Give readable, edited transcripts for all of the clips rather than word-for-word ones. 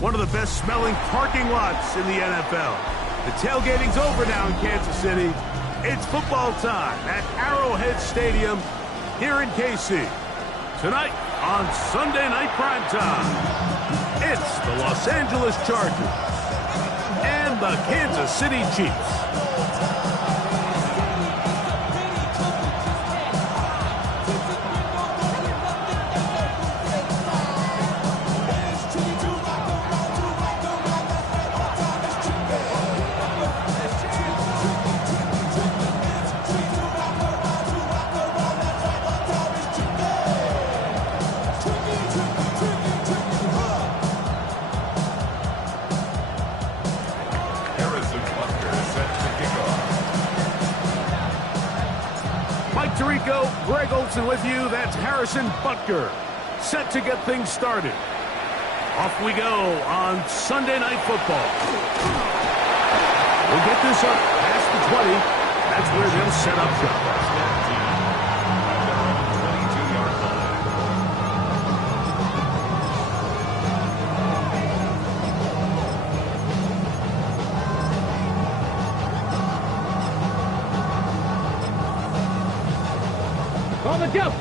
One of the best smelling parking lots in the NFL. The tailgating's over now in Kansas City. It's football time at Arrowhead Stadium here in KC. Tonight on Sunday Night Primetime, it's the Los Angeles Chargers and the Kansas City Chiefs. Greg Olsen with you. That's Harrison Butker, set to get things started. Off we go on Sunday Night Football. We'll get this up past the 20. That's where they'll set up shop.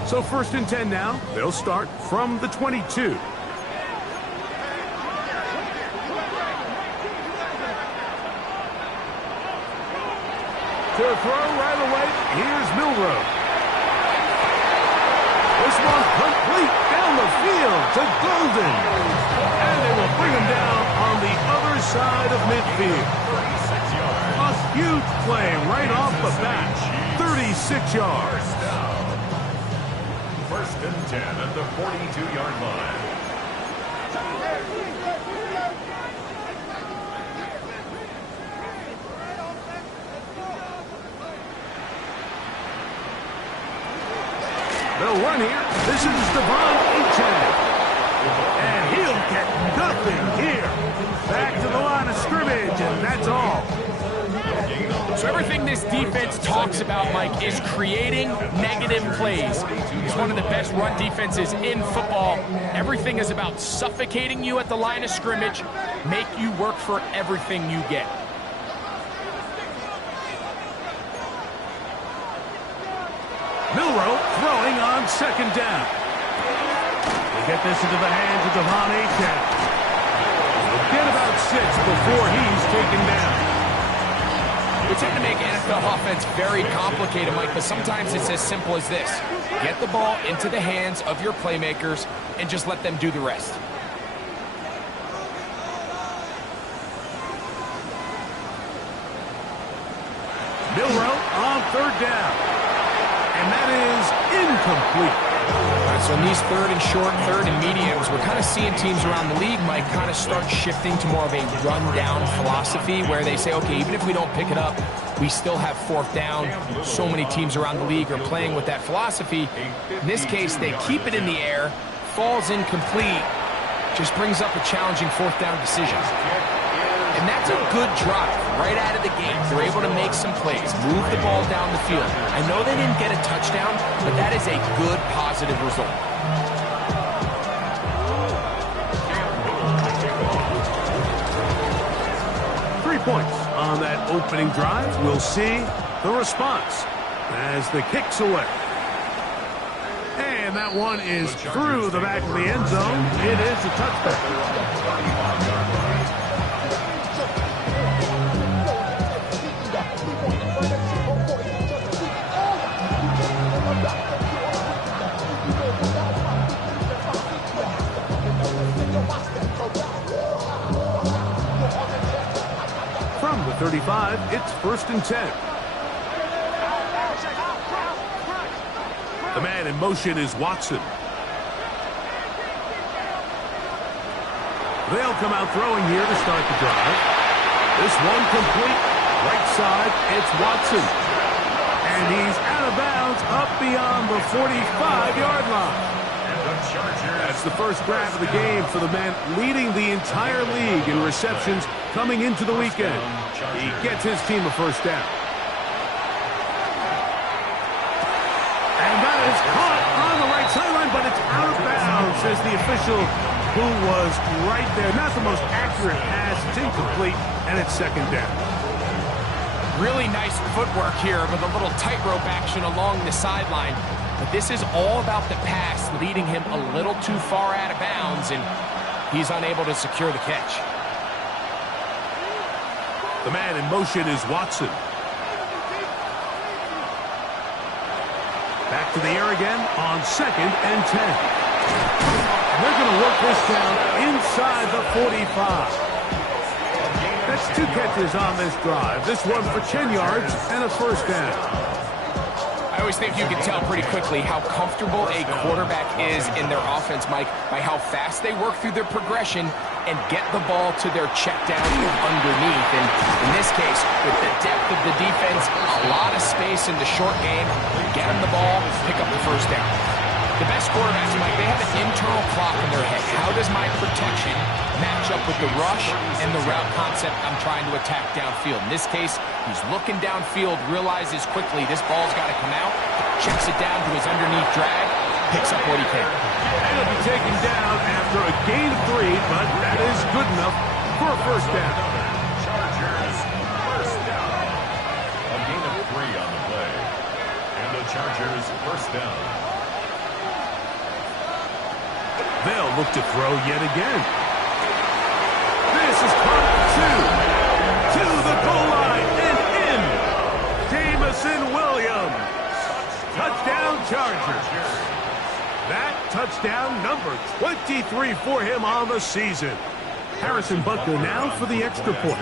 So 1st and 10 now. They'll start from the 22. To throw right away, here's Milroe. This one complete down the field to Golden. And they will bring him down on the other side of midfield. A huge play right off the bat. 36 yards. 1st and 10 at the 42-yard line. They'll run here. This is Devon Achane. And he'll get nothing here. Back to the line of scrimmage, and that's all. So everything this defense talks about, Mike, is creating negative plays. It's one of the best run defenses in football. Everything is about suffocating you at the line of scrimmage, make you work for everything you get. Milroe throwing on 2nd down. They get this into the hands of Devon Achane. He'll get about 6 before he's taken down. We tend to make NFL offense very complicated, Mike, but sometimes it's as simple as this. Get the ball into the hands of your playmakers and just let them do the rest. Milroe on 3rd down. And that is incomplete. All right, so in these 3rd and short, 3rd and mediums, we're kind of seeing teams around the league, Mike, kind of start shifting to more of a run-down philosophy where they say, okay, even if we don't pick it up, we still have 4th down. So many teams around the league are playing with that philosophy. In this case, they keep it in the air, falls incomplete, just brings up a challenging 4th down decision. And that's a good drive right out of the gate. They're able to make some plays, move the ball down the field. I know they didn't get a touchdown, but that is a good, positive result. Points on that opening drive. We'll see the response as the kick's away. And that one is through the back of the end zone. It is a touchback. From the 35, it's 1st and 10. The man in motion is Watson. They'll come out throwing here to start the drive. This one complete. Right side, it's Watson. And he's out of bounds up beyond the 45-yard line. That's the first grab of the game for the man leading the entire league in receptions coming into the weekend. He gets his team a 1st down. And that is caught on the right sideline, but it's out of bounds. says the official who was right there. Not the most accurate pass. It's incomplete, and it's second down. Really nice footwork here with a little tightrope action along the sideline. But this is all about the pass, leading him a little too far out of bounds, and he's unable to secure the catch. The man in motion is Watson. Back to the air again on 2nd and 10. They're going to work this down inside the 45. That's 2 catches on this drive. This one for 10 yards and a first down. I always think you can tell pretty quickly how comfortable a quarterback is in their offense, Mike, by how fast they work through their progression and get the ball to their check down underneath. And in this case, with the depth of the defense, a lot of space in the short game, get them the ball, pick up the first down. The best quarterbacks, Mike, they have an internal clock in their head. How does my protection match up with the rush and the route concept I'm trying to attack downfield? In this case, he's looking downfield, realizes quickly this ball's got to come out, checks it down to his underneath drag, picks up what he can. It'll be taken down after a gain of 3, but that is good enough for a first down. Chargers, first down. A gain of 3 on the play. And the Chargers, first down. They'll look to throw yet again. This is caught 2 to the goal line and in. Jamison Williams. Touchdown Chargers. That touchdown number 23 for him on the season. Harrison Butker now for the extra point.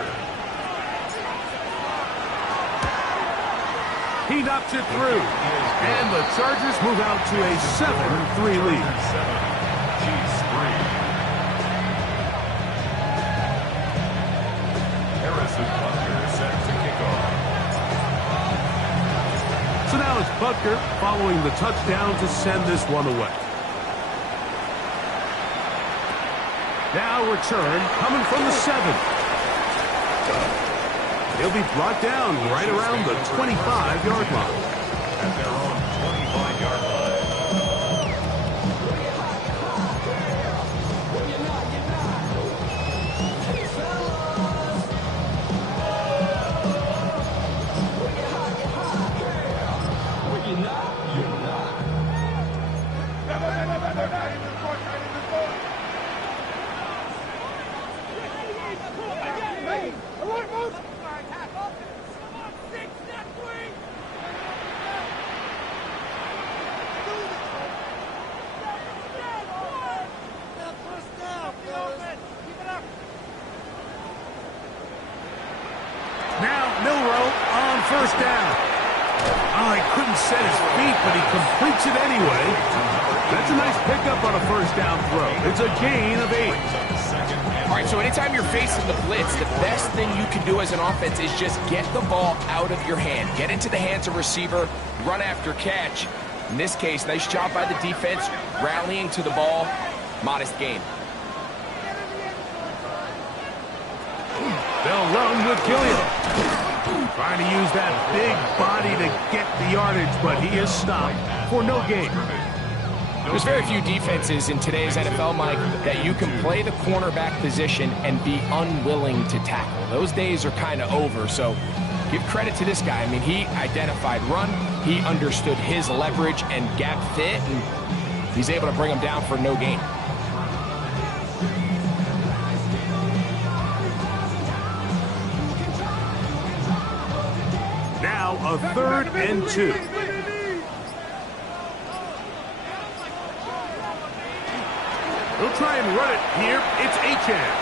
He knocks it through. And the Chargers move out to a 7-3 lead. So now it's Butker following the touchdown to send this one away. Now return coming from the 7. He'll be brought down right around the 25-yard line. At their own 25-yard line. First down. Oh, he couldn't set his feet, but he completes it anyway. That's a nice pickup on a first down throw. It's a gain of 8. All right, so anytime you're facing the blitz, the best thing you can do as an offense is just get the ball out of your hand. Get into the hands of receiver, run after catch. In this case, nice job by the defense, rallying to the ball. Modest gain. They'll run with Gilliam. Trying to use that big body to get the yardage, but he is stopped for no gain. There's very few defenses in today's NFL, Mike, that you can play the cornerback position and be unwilling to tackle. Those days are kind of over, so give credit to this guy. I mean, he identified run, he understood his leverage and gap fit, and he's able to bring him down for no gain. Now a 3rd and 2. He'll try and run it here. It's Achane.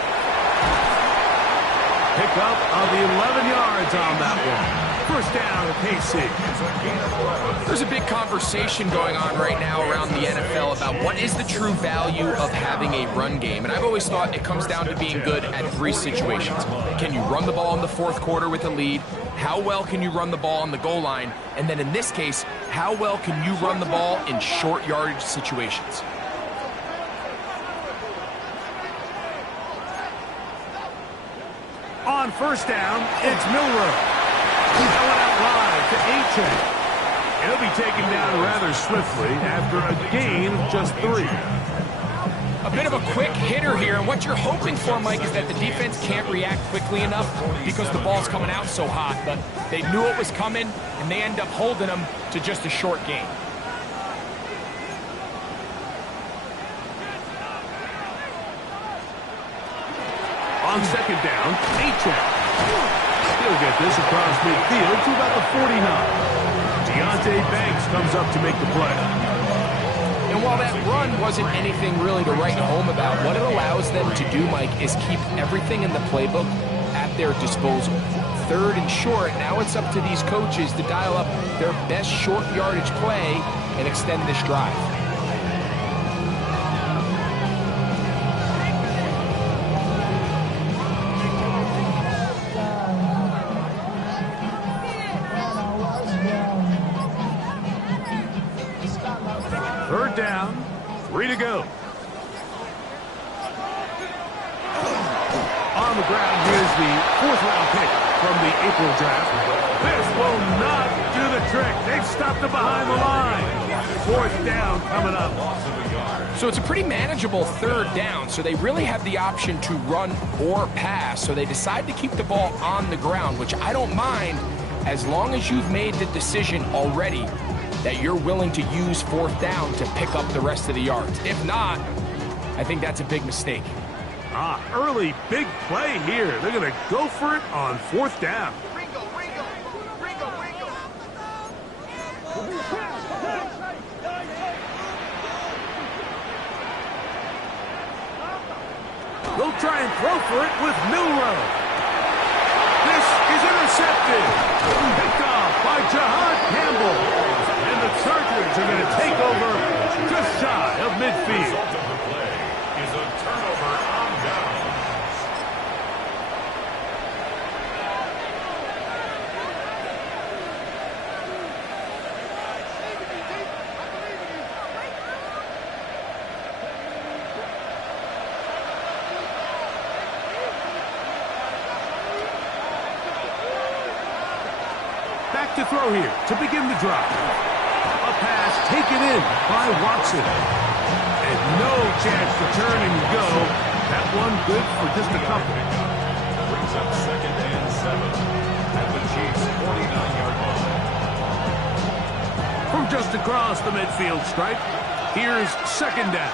Pick up of the 11 yards on that one. First down at KC. There's a big conversation going on right now around the NFL about what is the true value of having a run game. And I've always thought it comes down to being good at 3 situations. Can you run the ball in the 4th quarter with a lead? How well can you run the ball on the goal line? And then in this case, how well can you run the ball in short yardage situations? On first down, it's Milroe. That went out wide to Achane. He'll be taken down rather swiftly after a gain of just 3. bit of a quick hitter here, and what you're hoping for, Mike, is that the defense can't react quickly enough because the ball's coming out so hot, but they knew it was coming, and they end up holding them to just a short game. On second down, Achane. He'll get this across midfield to about the 49. Deonte Banks comes up to make the play. And while that run wasn't anything really to write home about, what it allows them to do, Mike, is keep everything in the playbook at their disposal. Third and short, now it's up to these coaches to dial up their best short yardage play and extend this drive. Third down, 3 to go. On the ground, here's the 4th-round pick from the April draft. This will not do the trick. They've stopped it behind the line. 4th down coming up. So it's a pretty manageable 3rd down, so they really have the option to run or pass, so they decide to keep the ball on the ground, which I don't mind as long as you've made the decision already that you're willing to use 4th down to pick up the rest of the yards. If not, I think that's a big mistake. Early big play here. They're going to go for it on 4th down. They'll try and throw for it with Milrow. This is intercepted. Picked off by Jahad Campbell. And the Chargers are going to take over just shy of midfield. The result of the play is a turnover on downs. Back to throw here to begin the drive. A pass taken in by Watson. And no chance to turn and go. That one good for just a couple. Brings up 2nd and 7 at the Chiefs' 49-yard line. From just across the midfield stripe, here's 2nd down.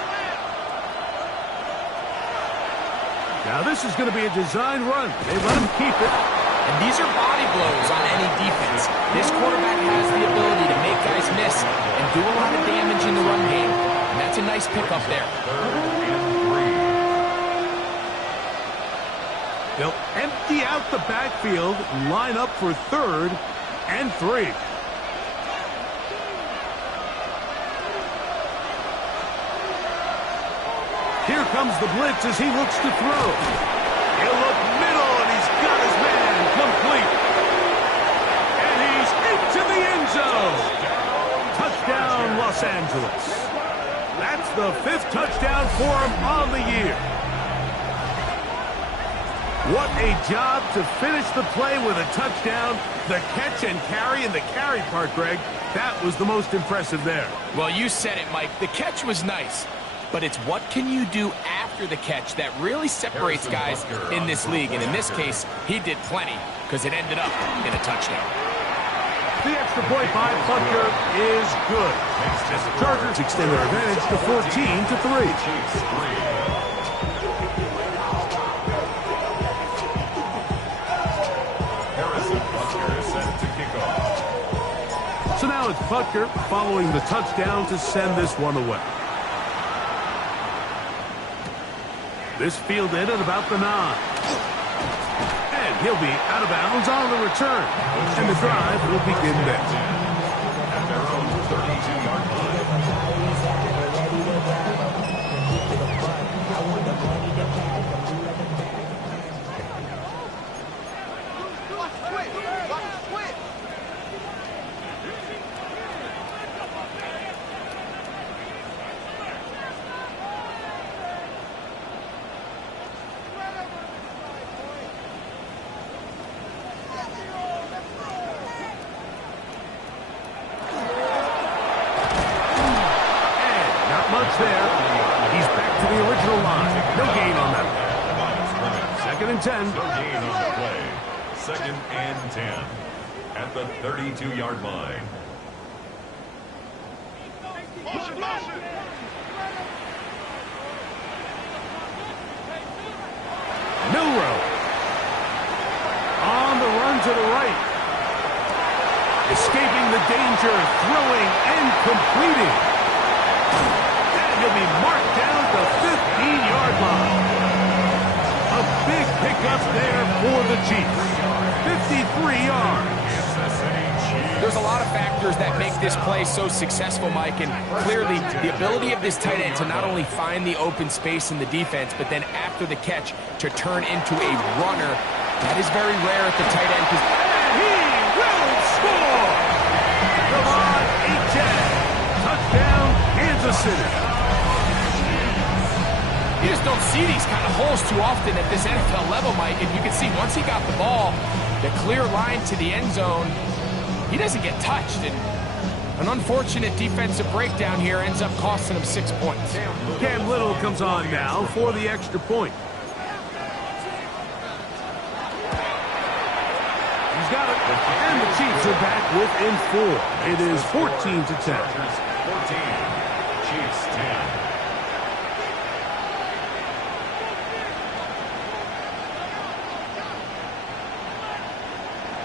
Now this is going to be a design run. They let him keep it. And these are body blows on any defense. This quarterback has the ability to make guys miss and do a lot of damage in the run game. And that's a nice pickup there. 3rd and 3. They'll empty out the backfield, line up for 3rd and 3. Here comes the blitz as he looks to throw. He'll look middle, and he's got his man complete. And he's into the end zone. Touchdown, Los Angeles. That's the 5th touchdown for him on the year. What a job to finish the play with a touchdown. The catch and carry, and the carry part, Greg, that was the most impressive there. Well, you said it, Mike. The catch was nice, but it's what can you do after the catch that really separates guys in this league. And in this case, he did plenty because it ended up in a touchdown. The extra point by Butker is good. As the Chargers extend their advantage to 14-3. Chiefs 3. So now it's Butker following the touchdown to send this one away. This fielded at about the 9. And he'll be out of bounds on the return. And the drive will begin next. At their own 32-yard line. No gain on that. Second and 10. No gain on the play. Second and 10 at the 32-yard line. Milrow. On the run to the right. Escaping the danger, throwing and completing. And he'll be marked down at the 15-yard line. A big pickup there for the Chiefs. 53 yards. There's a lot of factors that make this play so successful, Mike, and clearly the ability of this tight end to not only find the open space in the defense, but then after the catch to turn into a runner. That is very rare at the tight end. And he will score! Come on, H.J. Touchdown, Kansas City. You just don't see these kind of holes too often at this NFL level, Mike, and you can see once he got the ball, the clear line to the end zone, he doesn't get touched, and an unfortunate defensive breakdown here ends up costing him 6 points. Cam Little comes on now for the extra point. He's got it, and the Chiefs are back within 4. It is 14-10. 14, Chiefs 10.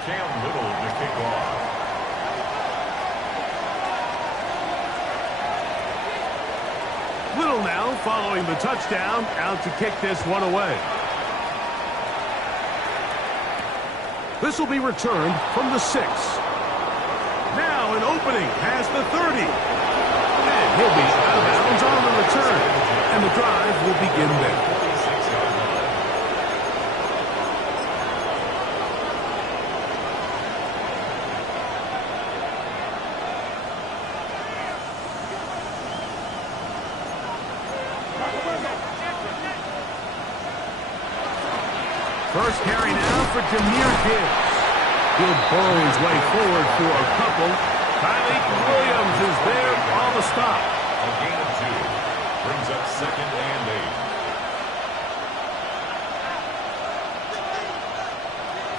Cam Little to kick off. Little now following the touchdown, out to kick this one away. This will be returned from the 6. Now an opening has the 30. And he'll be out of bounds on the return. And the drive will begin there. First carry now for Jahmyr Gibbs. He'll burrow his way forward for a couple. Tyreek Williams is there on the stop. A gain of 2. Brings up second and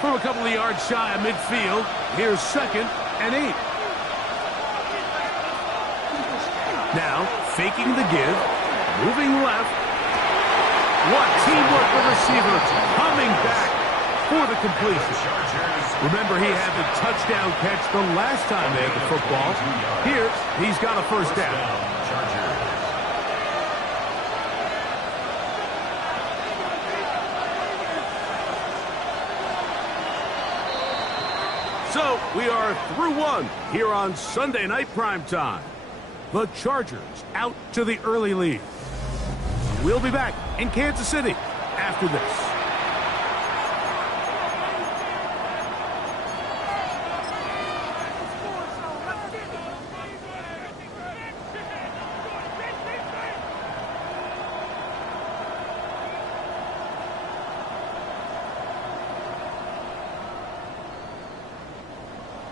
8. From a couple of yards shy of midfield, here's second and 8. Now, faking the give, moving left. What teamwork the receiver coming back for the completion. Remember, he had the touchdown catch the last time they had the football. Here, he's got a first down. So, we are through one here on Sunday Night Primetime. The Chargers out to the early lead. We'll be back in Kansas City after this.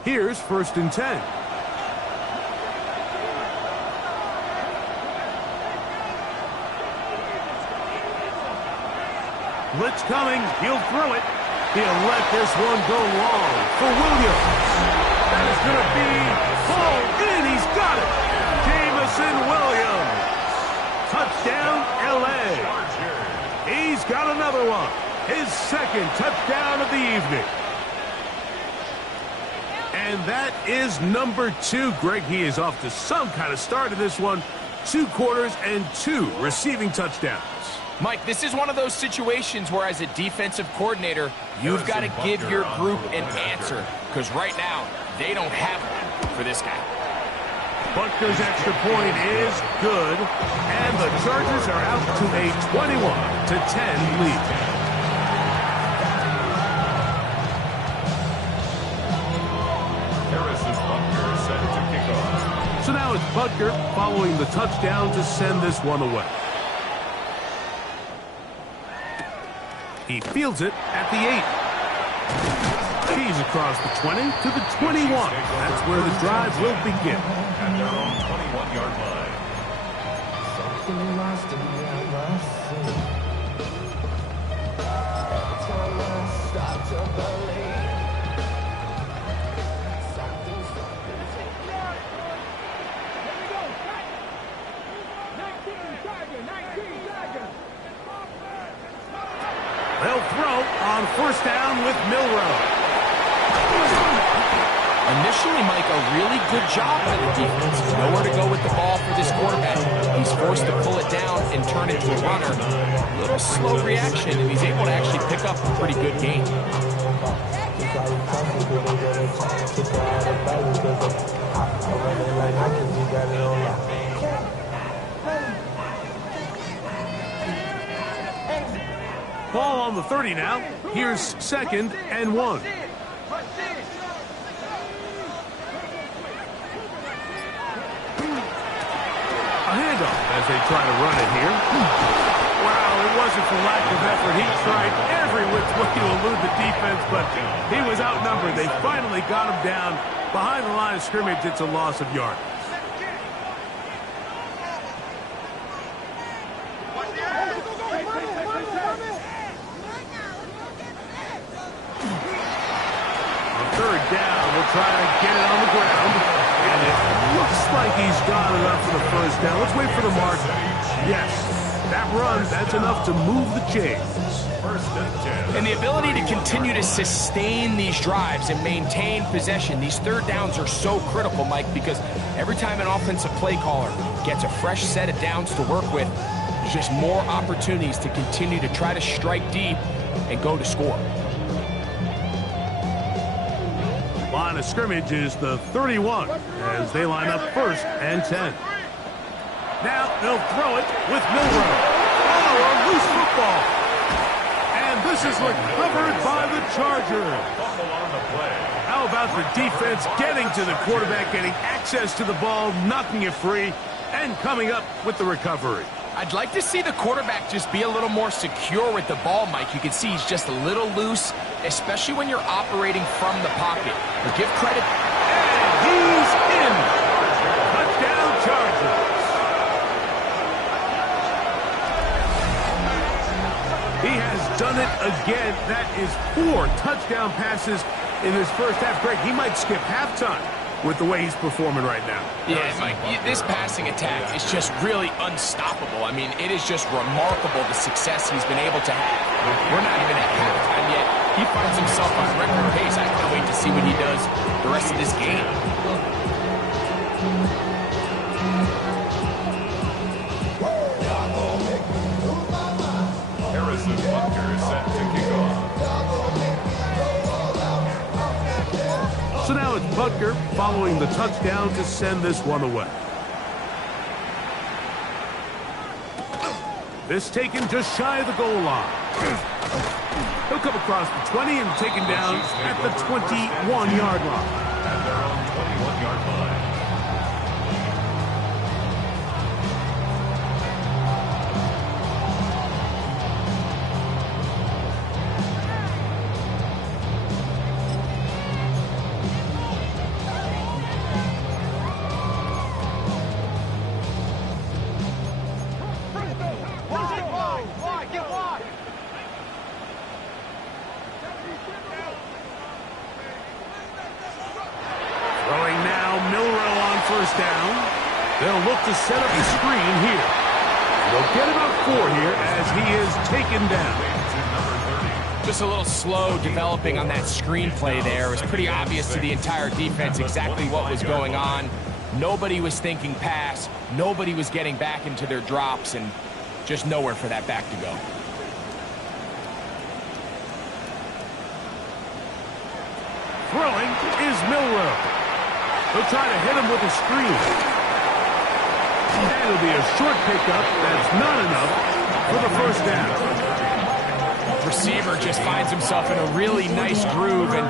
Here's first and 10. Blitz coming. He'll throw it. He'll let this one go long for Williams. That is going to be pulled in. He's got it. Jameson Williams. Touchdown, L.A. He's got another one. His second touchdown of the evening. And that is number 2. Greg, he is off to some kind of start in this one. 2 quarters and 2 receiving touchdowns. Mike, this is one of those situations where as a defensive coordinator, you've got to give your group an answer. Because right now, they don't have one for this guy. Butker's extra point is good. And the Chargers are out to a 21-10 lead. So now it's Butker following the touchdown to send this one away. He fields it at the 8. He's across the 20 to the 21. That's where the drive will begin. At their own 21-yard line. They'll throw on first down with Milroe. Initially, Mike, a really good job by the defense. Nowhere to go with the ball for this quarterback. He's forced to pull it down and turn into a runner. A little slow reaction, and he's able to actually pick up a pretty good gain. Ball on the 30 now. Here's 2nd and 1. A handoff as they try to run it here. Wow, it wasn't for lack of effort. He tried every which way to elude the defense, but he was outnumbered. They finally got him down behind the line of scrimmage. It's a loss of yards. On 3rd down, we'll try to get it on the ground. And it looks like he's got enough for the first down. Let's wait for the mark. Yes, that run, that's enough to move the chains. And the ability to continue to sustain these drives and maintain possession, these 3rd downs are so critical, Mike, because every time an offensive play caller gets a fresh set of downs to work with, there's just more opportunities to continue to try to strike deep and go to score. Line of scrimmage is the 31 as they line up 1st and 10. Now they'll throw it with Milroe. Oh, a loose football. And this is recovered by the Chargers. How about the defense getting to the quarterback, getting access to the ball, knocking it free, and coming up with the recovery? I'd like to see the quarterback just be a little more secure with the ball, Mike. You can see he's just a little loose, especially when you're operating from the pocket. But give credit. And he's in. Touchdown Chargers. He has done it again. That is 4 touchdown passes in his first half. Greg, he might skip halftime with the way he's performing right now. Yeah, Mike, this passing attack is just really unstoppable. I mean, it is just remarkable the success he's been able to have. We're not even at halftime yet. He finds himself on record pace. I can't wait to see what he does the rest of this game. Harrison Butker set to kick off. So now it's Butker following the touchdown to send this one away. This taken just shy of the goal line. He'll come across the 20 and taken down at the 21-yard line. At their own 21-yard line. Throwing now, Milroe on first down. They'll look to set up the screen here. They'll get about 4 here as he is taken down. Just a little slow developing on that screenplay there. It was pretty obvious to the entire defense exactly what was going on. Nobody was thinking pass. Nobody was getting back into their drops, and just nowhere for that back to go. Throwing is Milroe. They'll try to hit him with a screen. And it'll be a short pickup. That's not enough for the first down. Receiver just finds himself in a really nice groove, and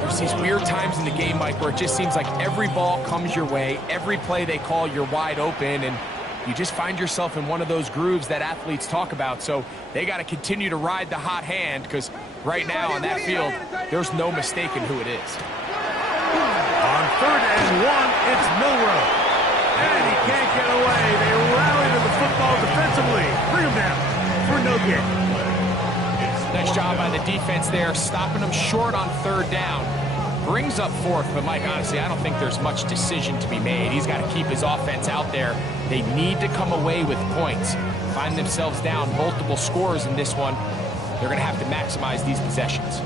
there's these weird times in the game, Mike, where it just seems like every ball comes your way, every play they call, you're wide open, and you just find yourself in one of those grooves that athletes talk about. So they got to continue to ride the hot hand, because right now on that field, there's no mistaking who it is. On 3rd and 1, it's Milroe. And he can't get away. They rally to the football defensively. Bring him down for no gain. Nice job by the defense there, stopping them short on 3rd down. Brings up 4th, but Mike, honestly, I don't think there's much decision to be made. He's got to keep his offense out there. They need to come away with points. Find themselves down multiple scores in this one. they're going to have to maximize these possessions.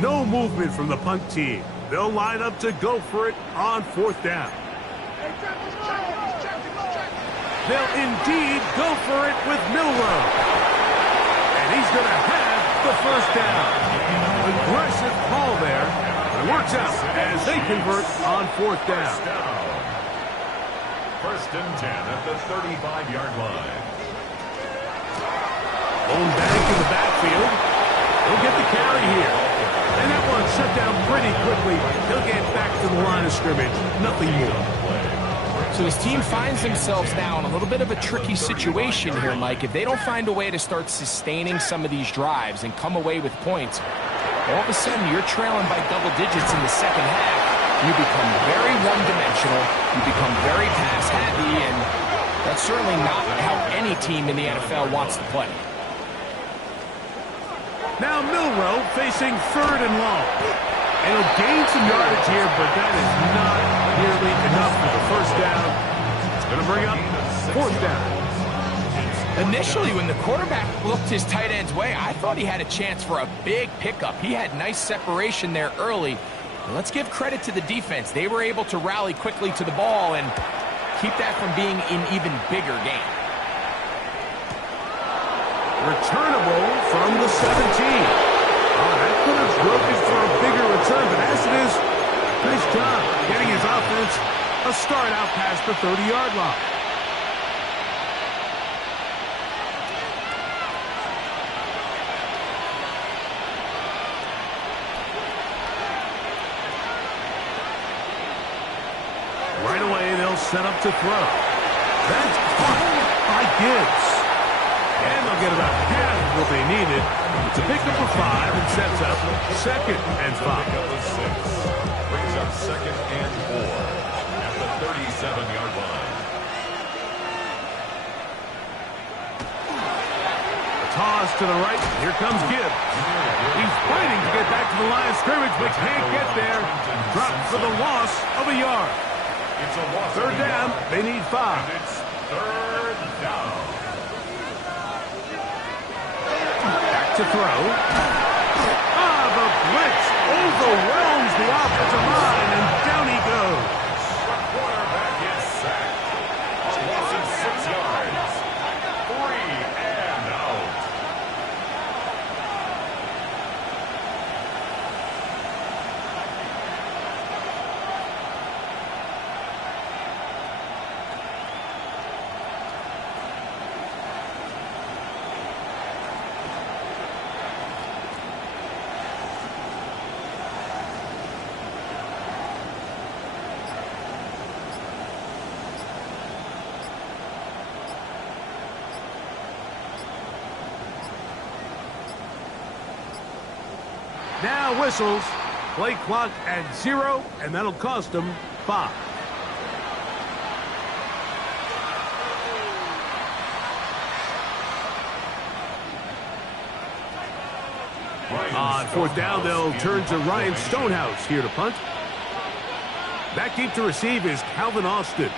No movement from the punt team. They'll line up to go for it on 4th down. They'll indeed go for it with Milroe. And he's going to have the 1st down. Aggressive call there. It works out as they convert on 4th down. 1st and 10 at the 35-yard line. Lone Bank in the backfield. He'll get the carry here. And that one shut down pretty quickly. He'll get back to the line of scrimmage. Nothing more. So his team finds themselves now in a little bit of a tricky situation here, Mike. If they don't find a way to start sustaining some of these drives and come away with points, all of a sudden you're trailing by double digits in the second half. You become very one-dimensional. You become very pass-happy, and that's certainly not how any team in the NFL wants to play. Now Milroe facing 3rd and long. And he'll gain some yardage here, but that is not nearly enough for the 1st down. It's going to bring up 4th down. Initially, when the quarterback looked his tight end's way, I thought he had a chance for a big pickup. He had nice separation there early. And let's give credit to the defense. They were able to rally quickly to the ball and keep that from being an even bigger game. Returnable from the 17. Oh, that could have broken for a bigger return, but as it is, nice job getting his offense a start out past the 30-yard line. Right away, they'll set up to throw. That's caught by Gibbs. And they'll get about half of what they needed to pick up a 5 and sets up 2nd and 5. Brings up 2nd and 4 at the 37-yard line. A toss to the right. Here comes Gibbs. He's fighting to get back to the line of scrimmage, but can't get there. Dropped for the loss of a yard. It's a loss. 3rd down. They need 5. And it's 3rd down. To throw. The blitz overwhelms the offensive line, and down he goes. The quarterback is sacked. A loss of 6 yards. 3 and out. Now whistles. Play clock at 0, and that'll cost them 5. On 4th down, they'll turn to Ryan Stonehouse here to punt. Back deep to receive is Calvin Austin.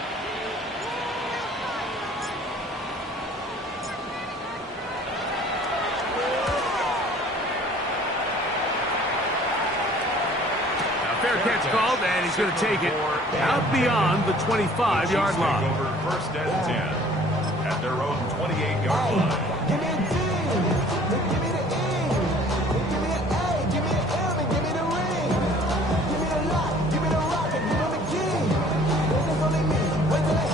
Fair catch called, and he's going to take it out beyond the 25-yard line. Over 1st and 10 at their own 28-yard line. Give me a D. Give me the E. Give me an A. Give me an M. And give me the ring. Give me the lock. Give me the rock. And give me the key. There's only me. Wait till I. Give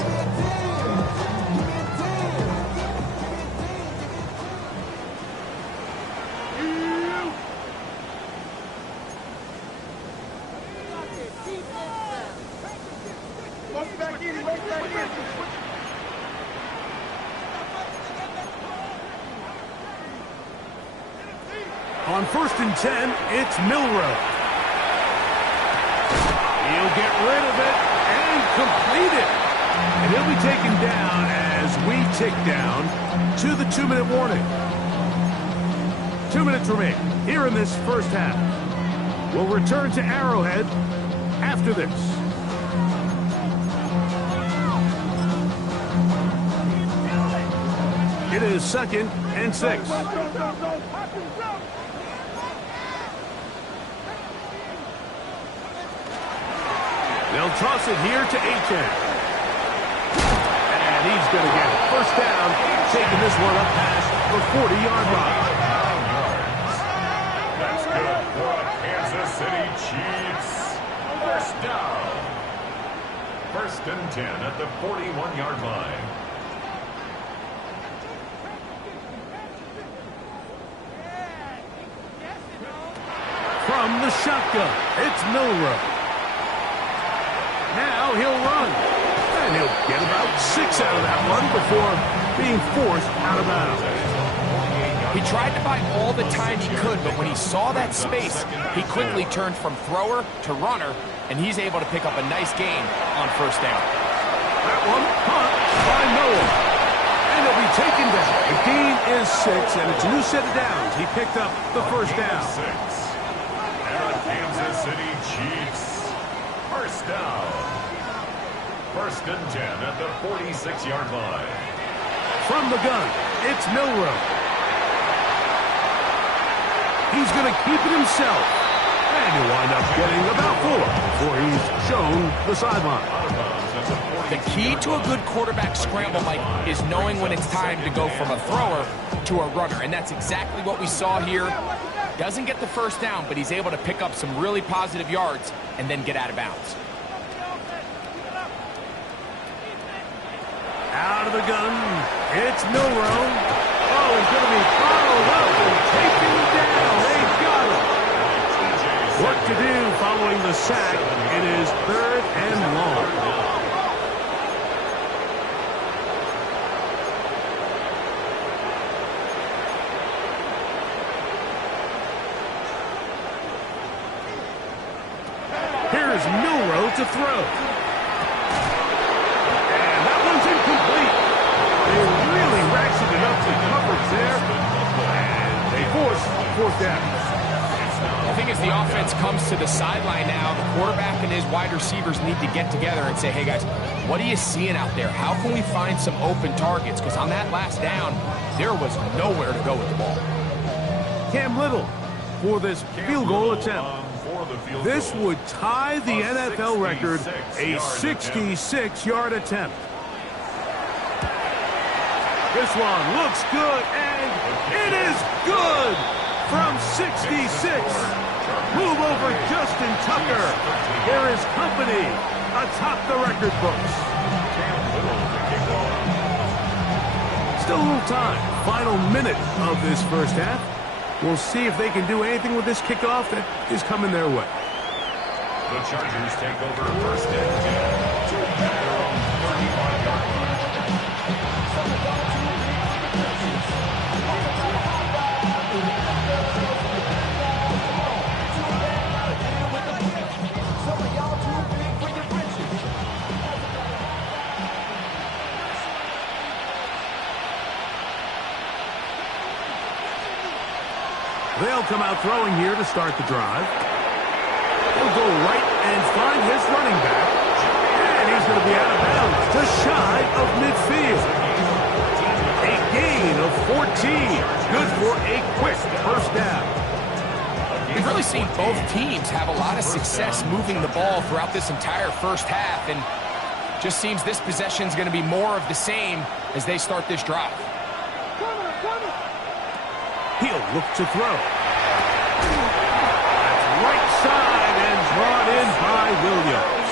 me a D. Give me a D. On 1st and 10, it's Milroe. He'll get rid of it and complete it. And he'll be taken down as we tick down to the 2-minute warning. 2 minutes remain here in this 1st half. We'll return to Arrowhead after this. It is 2nd and 6. They'll toss it here to Achane. And he's going to get it. First down, taking this one up past the 40-yard line. That's good for the Kansas City Chiefs. First down. 1st and 10 at the 41-yard line. From the shotgun, it's Milroe. Now he'll run. And he'll get about 6 out of that one before being forced out of bounds. He tried to buy all the time he could, but when he saw that space, he quickly turned from thrower to runner, and he's able to pick up a nice gain on 1st down. That one caught by Noah. And he'll be taken down. The gain is 6, and it's a new set of downs. He picked up the 1st down. 6. And the Kansas City Chiefs. 1st down. 1st and 10 at the 46-yard line. From the gun, it's Milroe. He's going to keep it himself. And he'll wind up getting about 4 before he's shown the sideline. The key to a good quarterback scramble, Mike, is knowing when it's time to go from a thrower to a runner. And that's exactly what we saw here. Doesn't get the 1st down, but he's able to pick up some really positive yards and then get out of bounds. Out of the gun, it's Milroe. Oh, he's going to be followed up and taken down. They got him. Work to do following the sack. It is 3rd and long. Here's Milroe to throw. And that one's incomplete. They really ratcheted up the coverage there. And they force 4th down. I think as the offense comes to the sideline now, the quarterback and his wide receivers need to get together and say, hey guys, what are you seeing out there? How can we find some open targets? Because on that last down, there was nowhere to go with the ball. Cam Little for this field goal attempt. This would tie the NFL record, a 66-yard attempt. This one looks good, and it is good from 66. Move over Justin Tucker. There is company atop the record books. Still a little time. Final minute of this 1st half. We'll see if they can do anything with this kickoff that is coming their way. The Chargers take over 1st and 10 at their own 35-yard line. They'll come out throwing here to start the drive. He'll go right and find his running back. And he's going to be out of bounds, just shy of midfield. A gain of 14. Good for a quick 1st down. We've really seen both teams have a lot of success moving the ball throughout this entire 1st half. And just seems this possession is going to be more of the same as they start this drive. He'll look to throw. That's right side and brought in by Williams.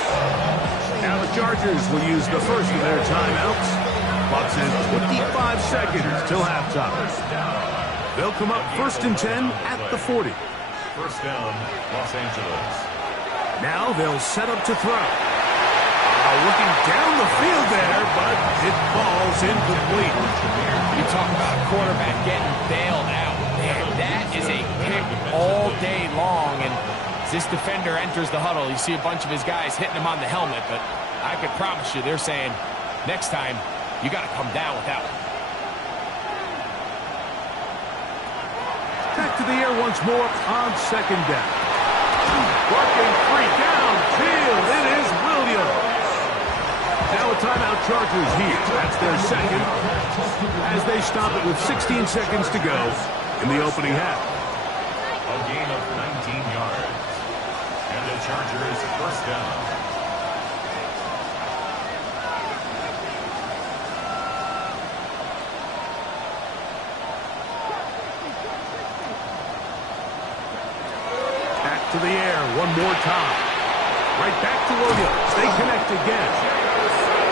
Now the Chargers will use the first of their timeouts. Clock's in 25 seconds till halftime. They'll come up 1st and 10 at the 40. 1st down, Los Angeles. Now they'll set up to throw. Looking down the field there, but it falls incomplete. You talk about a quarterback getting bailed out. Man, that is a pick all day long. And as this defender enters the huddle, you see a bunch of his guys hitting him on the helmet. But I can promise you, they're saying, next time, you got to come down with that one. Back to the air once more on 2nd down. Working free downfield. It is Williams. Now a timeout Chargers here. That's their second as they stop it with 16 seconds to go in the opening half. A gain of 19 yards. And the Chargers first down. To the air one more time. Right back to Williams. They connect again.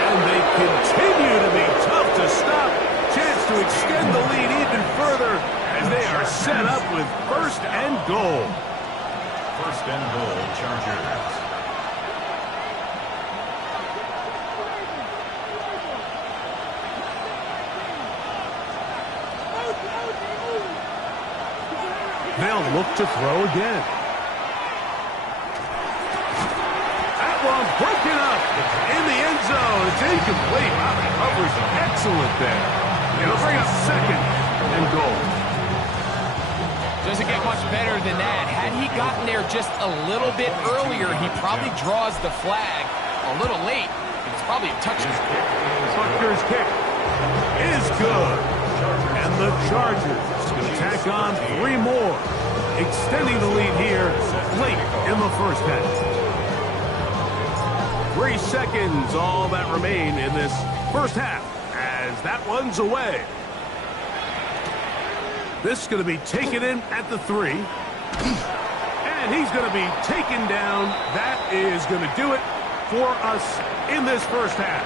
And they continue to be tough to stop. Chance to extend the lead even further as they are set up with first and goal. First and goal, Chargers. They'll look to throw again. Broken up in the end zone. It's incomplete. Wow, the coverage excellent there. It'll bring up second and goal. Doesn't get much better than that. Had he gotten there just a little bit earlier, he probably draws the flag a little late. It's probably a touchdown. Butker's kick is good. And the Chargers going to tack on 3 more, extending the lead here late in the first half. 3 seconds, all that remain in this first half, as that one's away. This is going to be taken in at the 3. And he's going to be taken down. That is going to do it for us in this first half.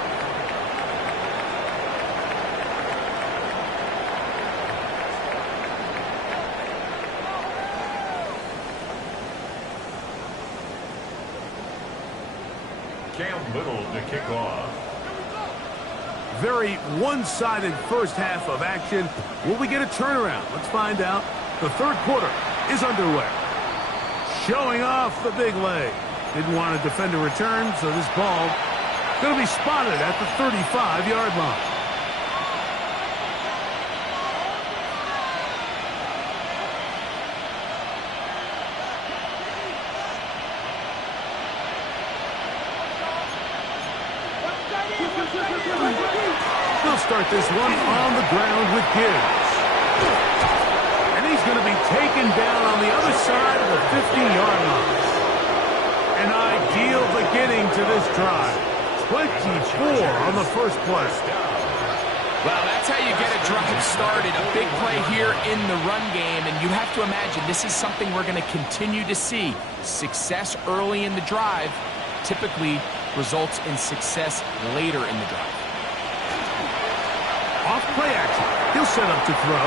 Cam Little to kick off. Very one-sided first half of action. Will we get a turnaround? Let's find out. The third quarter is underway. Showing off the big leg. Didn't want to defend a return, so this ball going to be spotted at the 35-yard line. They'll start this one on the ground with Gibbs. And he's going to be taken down on the other side of the 50-yard line. An ideal beginning to this drive. 24 on the first play. Well, that's how you get a drive started. A big play here in the run game. And you have to imagine this is something we're going to continue to see. Success early in the drive typically results in success later in the drive. Off play action. He'll set up to throw.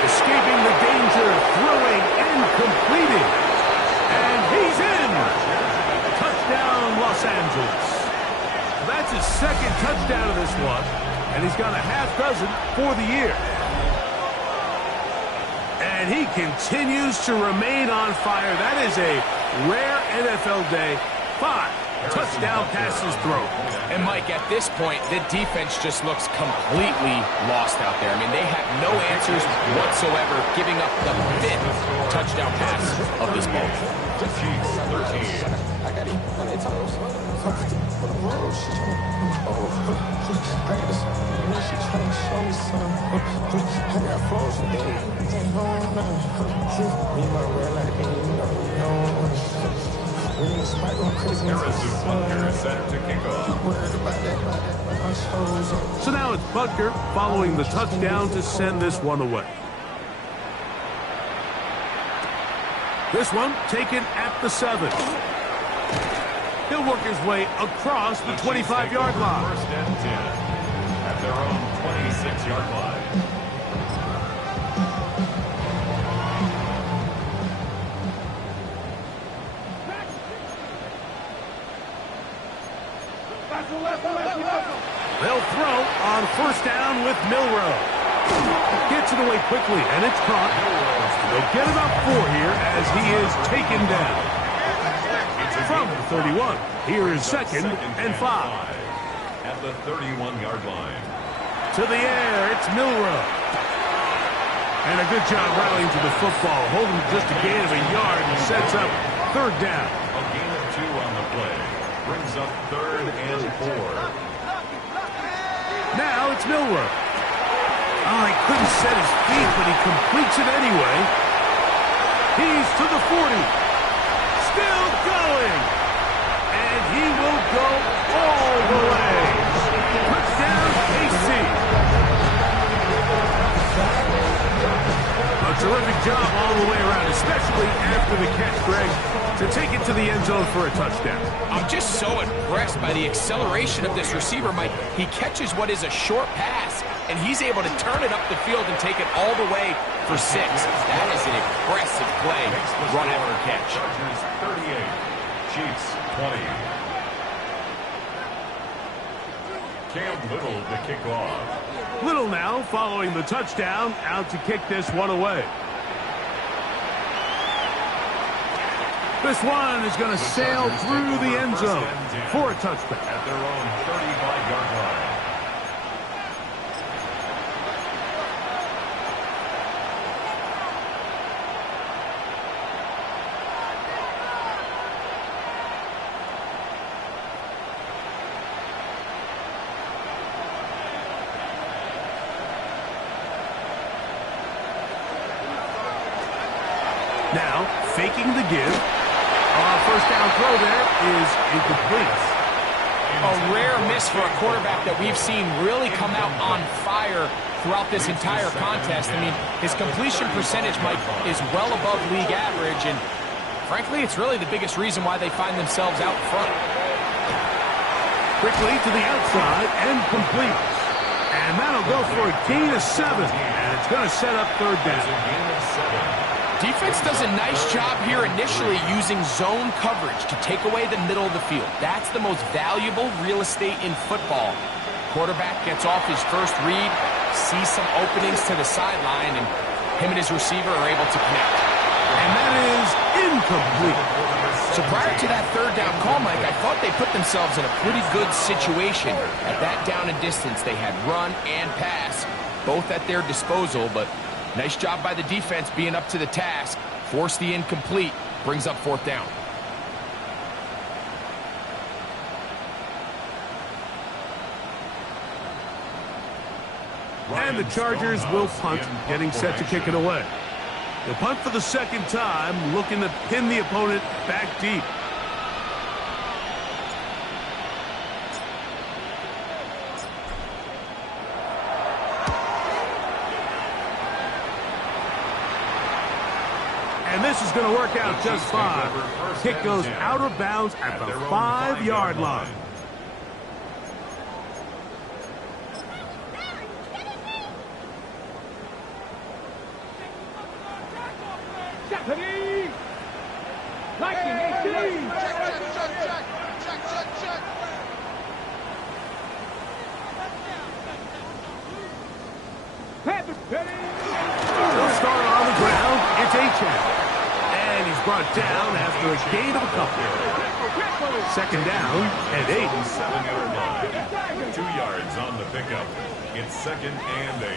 Escaping the danger, throwing and completing. And he's in. Touchdown, Los Angeles. That's his second touchdown of this one. And he's got a half dozen for the year. And he continues to remain on fire. That is a rare NFL day. 5 touchdown passes thrown. And Mike, at this point, the defense just looks completely lost out there. I mean, they have no answers whatsoever, giving up the 5th touchdown pass of this ball. So now it's Butker following the touchdown to send this one away. This one taken at the 7. He'll work his way across the 25-yard line. First and 10 at their own 26-yard line. They'll throw on first down with Milroe. Gets it away quickly, and it's caught. They'll get it up 4 here as he is taken down. From the 31, here is second and 5. At the 31-yard line. To the air, it's Milroe. And a good job rallying to the football, holding just a gain of a yard and sets up third down. A gain of 2 on the play brings brings up 3rd and 4. Now it's Milroe. Oh, he couldn't set his feet, but he completes it anyway. He's to the 40. Still going. And he will go all the way. Touchdown, KC. A terrific job all the way around, especially after the catch, Greg, to take it to the end zone for a touchdown. I'm just so impressed by the acceleration of this receiver, Mike. He catches what is a short pass, and he's able to turn it up the field and take it all the way for 6. That is an impressive play, run after catch. Chargers 38, Chiefs 20. Cam Little to kick off. Little now following the touchdown, out to kick this one away. This one is going to sail through the end zone for a touchback. At their own 35-yard line. Now, faking the give. First down throw there is incomplete. A rare miss for a quarterback that we've seen really come out on fire throughout this entire contest. I mean, his completion percentage, Mike, is well above league average, and frankly, it's really the biggest reason why they find themselves out front. Quickly to the outside and complete. And that'll go for a gain of 7. And it's going to set up 3rd down. Defense does a nice job here initially using zone coverage to take away the middle of the field. That's the most valuable real estate in football. Quarterback gets off his first read, sees some openings to the sideline, and him and his receiver are able to connect. And that is incomplete. So prior to that 3rd down call, Mike, I thought they put themselves in a pretty good situation. At that down and distance, they had run and pass, both at their disposal, but nice job by the defense being up to the task. Force the incomplete. Brings up 4th down. And the Chargers will punt, getting set to kick it away. They'll punt for the 2nd time, looking to pin the opponent back deep. And this is going to work out just fine. Kick goes out of bounds at the 5-yard line. They'll start on the ground. It's Achan. And he's brought down after a gain of a couple. 2nd down and 8. 7-yard line. 2 yards on the pickup. It's 2nd and 8.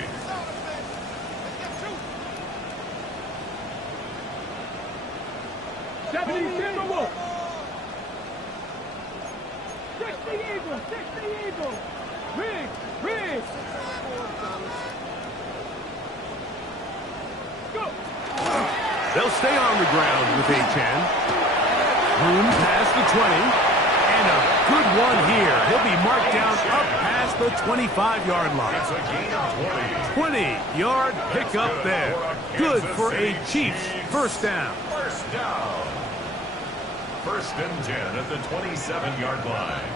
They'll stay on the ground with Achan. Room past the 20. And a good one here. He'll be marked down up past the 25-yard line. It's a gain of 20. 20-yard pickup there. Good for a Chiefs 1st down. 1st down. 1st and 10 at the 27-yard line.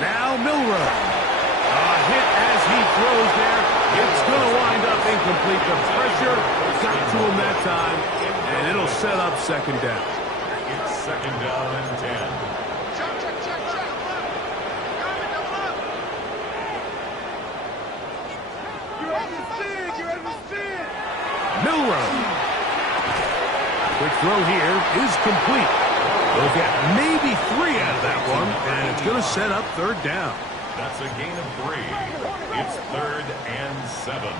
Now Milroe. A hit as he throws there. It's going to wind up incomplete. The pressure got to him that time, and it'll set up 2nd down. It's 2nd down and 10. Milroe. Quick throw here is complete. They'll get maybe 3 out of that one, and it's going to set up third down. That's a gain of 3. It's 3rd and 7.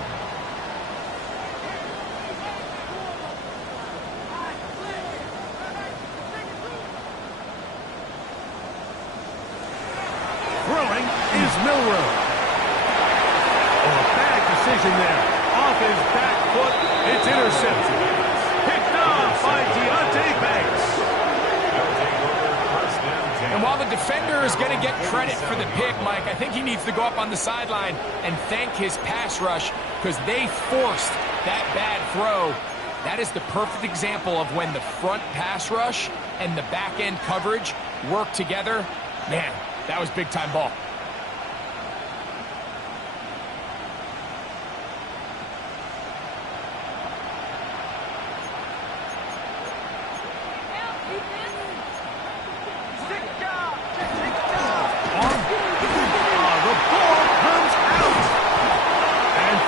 Throwing is Milroe. Oh, a bad decision there. Off his back foot, it's intercepted. Picked off by Deontay Banks. And while the defender is going to get credit for the pick, Mike, I think he needs to go up on the sideline and thank his pass rush because they forced that bad throw. That is the perfect example of when the front pass rush and the back end coverage work together. Man, that was big-time ball.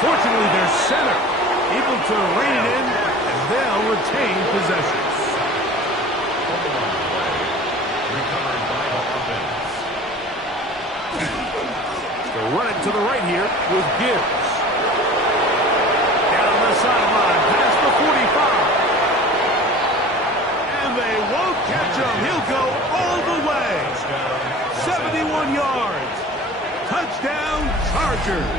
Fortunately, their center able to rein it in, and they'll retain possession. Recovered by the offense. They'll run it to the right here with Gibbs. Down the sideline, past the 45. And they won't catch him. He'll go all the way. 71 yards. Touchdown, Chargers.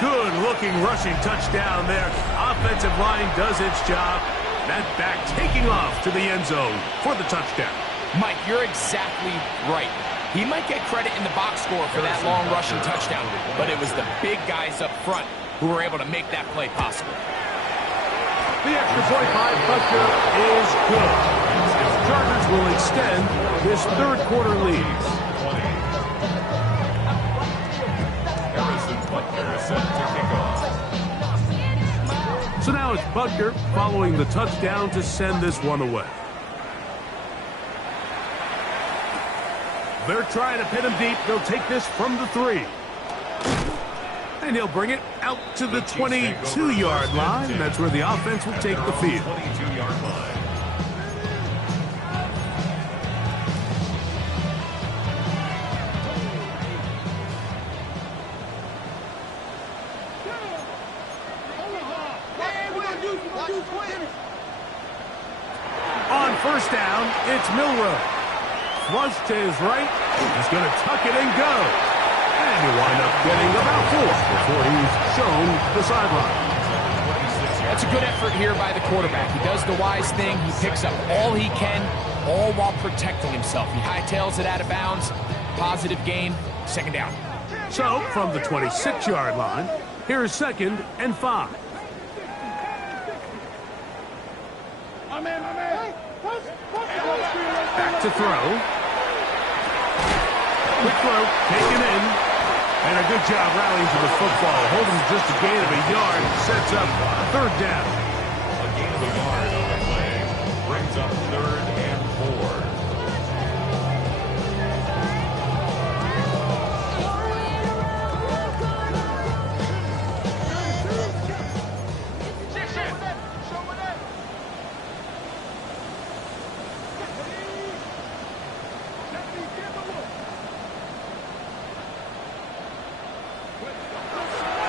Good-looking rushing touchdown there. Offensive line does its job. That back taking off to the end zone for the touchdown. Mike, you're exactly right. He might get credit in the box score for that long rushing touchdown, but it was the big guys up front who were able to make that play possible. The extra point by Butker is good. The Chargers will extend this third quarter lead. So now it's Butker following the touchdown to send this one away. They're trying to pin him deep. They'll take this from the 3. And he'll bring it out to the 22-yard line. That's where the offense will take the field. 22-yard line. On first down, it's Milroe. Flush to his right. He's going to tuck it and go. And he'll wind up getting about 4 before he's shown the sideline. That's a good effort here by the quarterback. He does the wise thing. He picks up all he can, all while protecting himself. He hightails it out of bounds. Positive gain. Second down. So, from the 26-yard line, here's 2nd and 5. Back to throw. Quick throw, taken in. And a good job rallying to the football. Holding just a gain of a yard. Sets up third down. A gain of a yard on the play. Brings up 3rd and 4.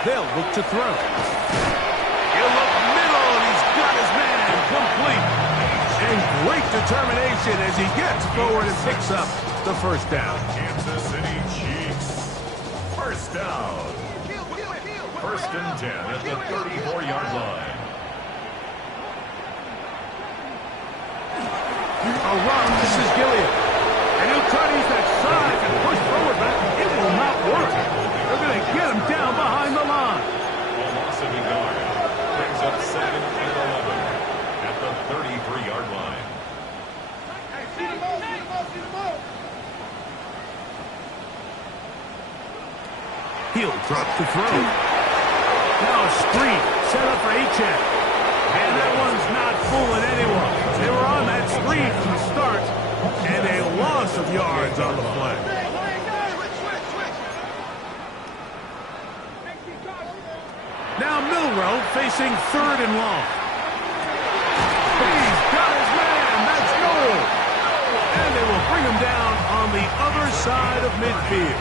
They'll look to throw. He'll look middle, and he's got his man complete. And great determination as he gets forward and picks up the first down. Kansas City Chiefs. First down. 1st and 10 at the 34-yard line. A run, this is Gilliam. And he'll try to use that size and push forward, but it will not work. They're going to get him down behind the line. A loss of a yard. Brings up 2nd and 11 at the 33-yard line. He'll drop to throw. Now a screen set up for H-Check. And that one's not fooling anyone. They were on that screen from the start, and a loss of yards on the play. Now Milroe facing 3rd and long. He's got his man. That's him down on the other side of midfield.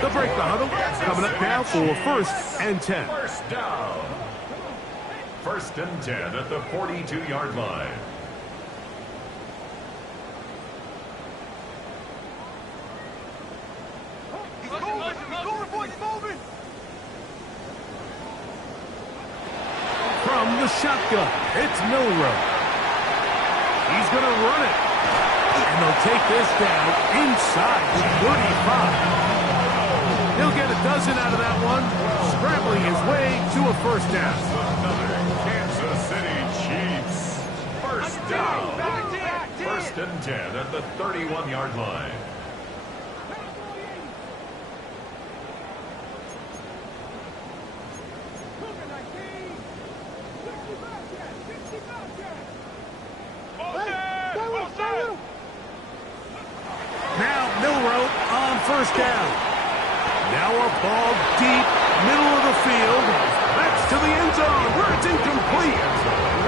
They'll break the huddle. Coming up now for 1st and 10. First down. 1st and 10 at the 42-yard line. From the shotgun, it's Milrow. He's going to run it. And they'll take this down inside the 35. He'll get a dozen out of that one, scrambling his way to a first down. Another Kansas City Chiefs. First down. 1st and 10 at the 31-yard line. Now Milrow on first down. Now a ball deep, middle of the field. That's to the end zone where it's incomplete.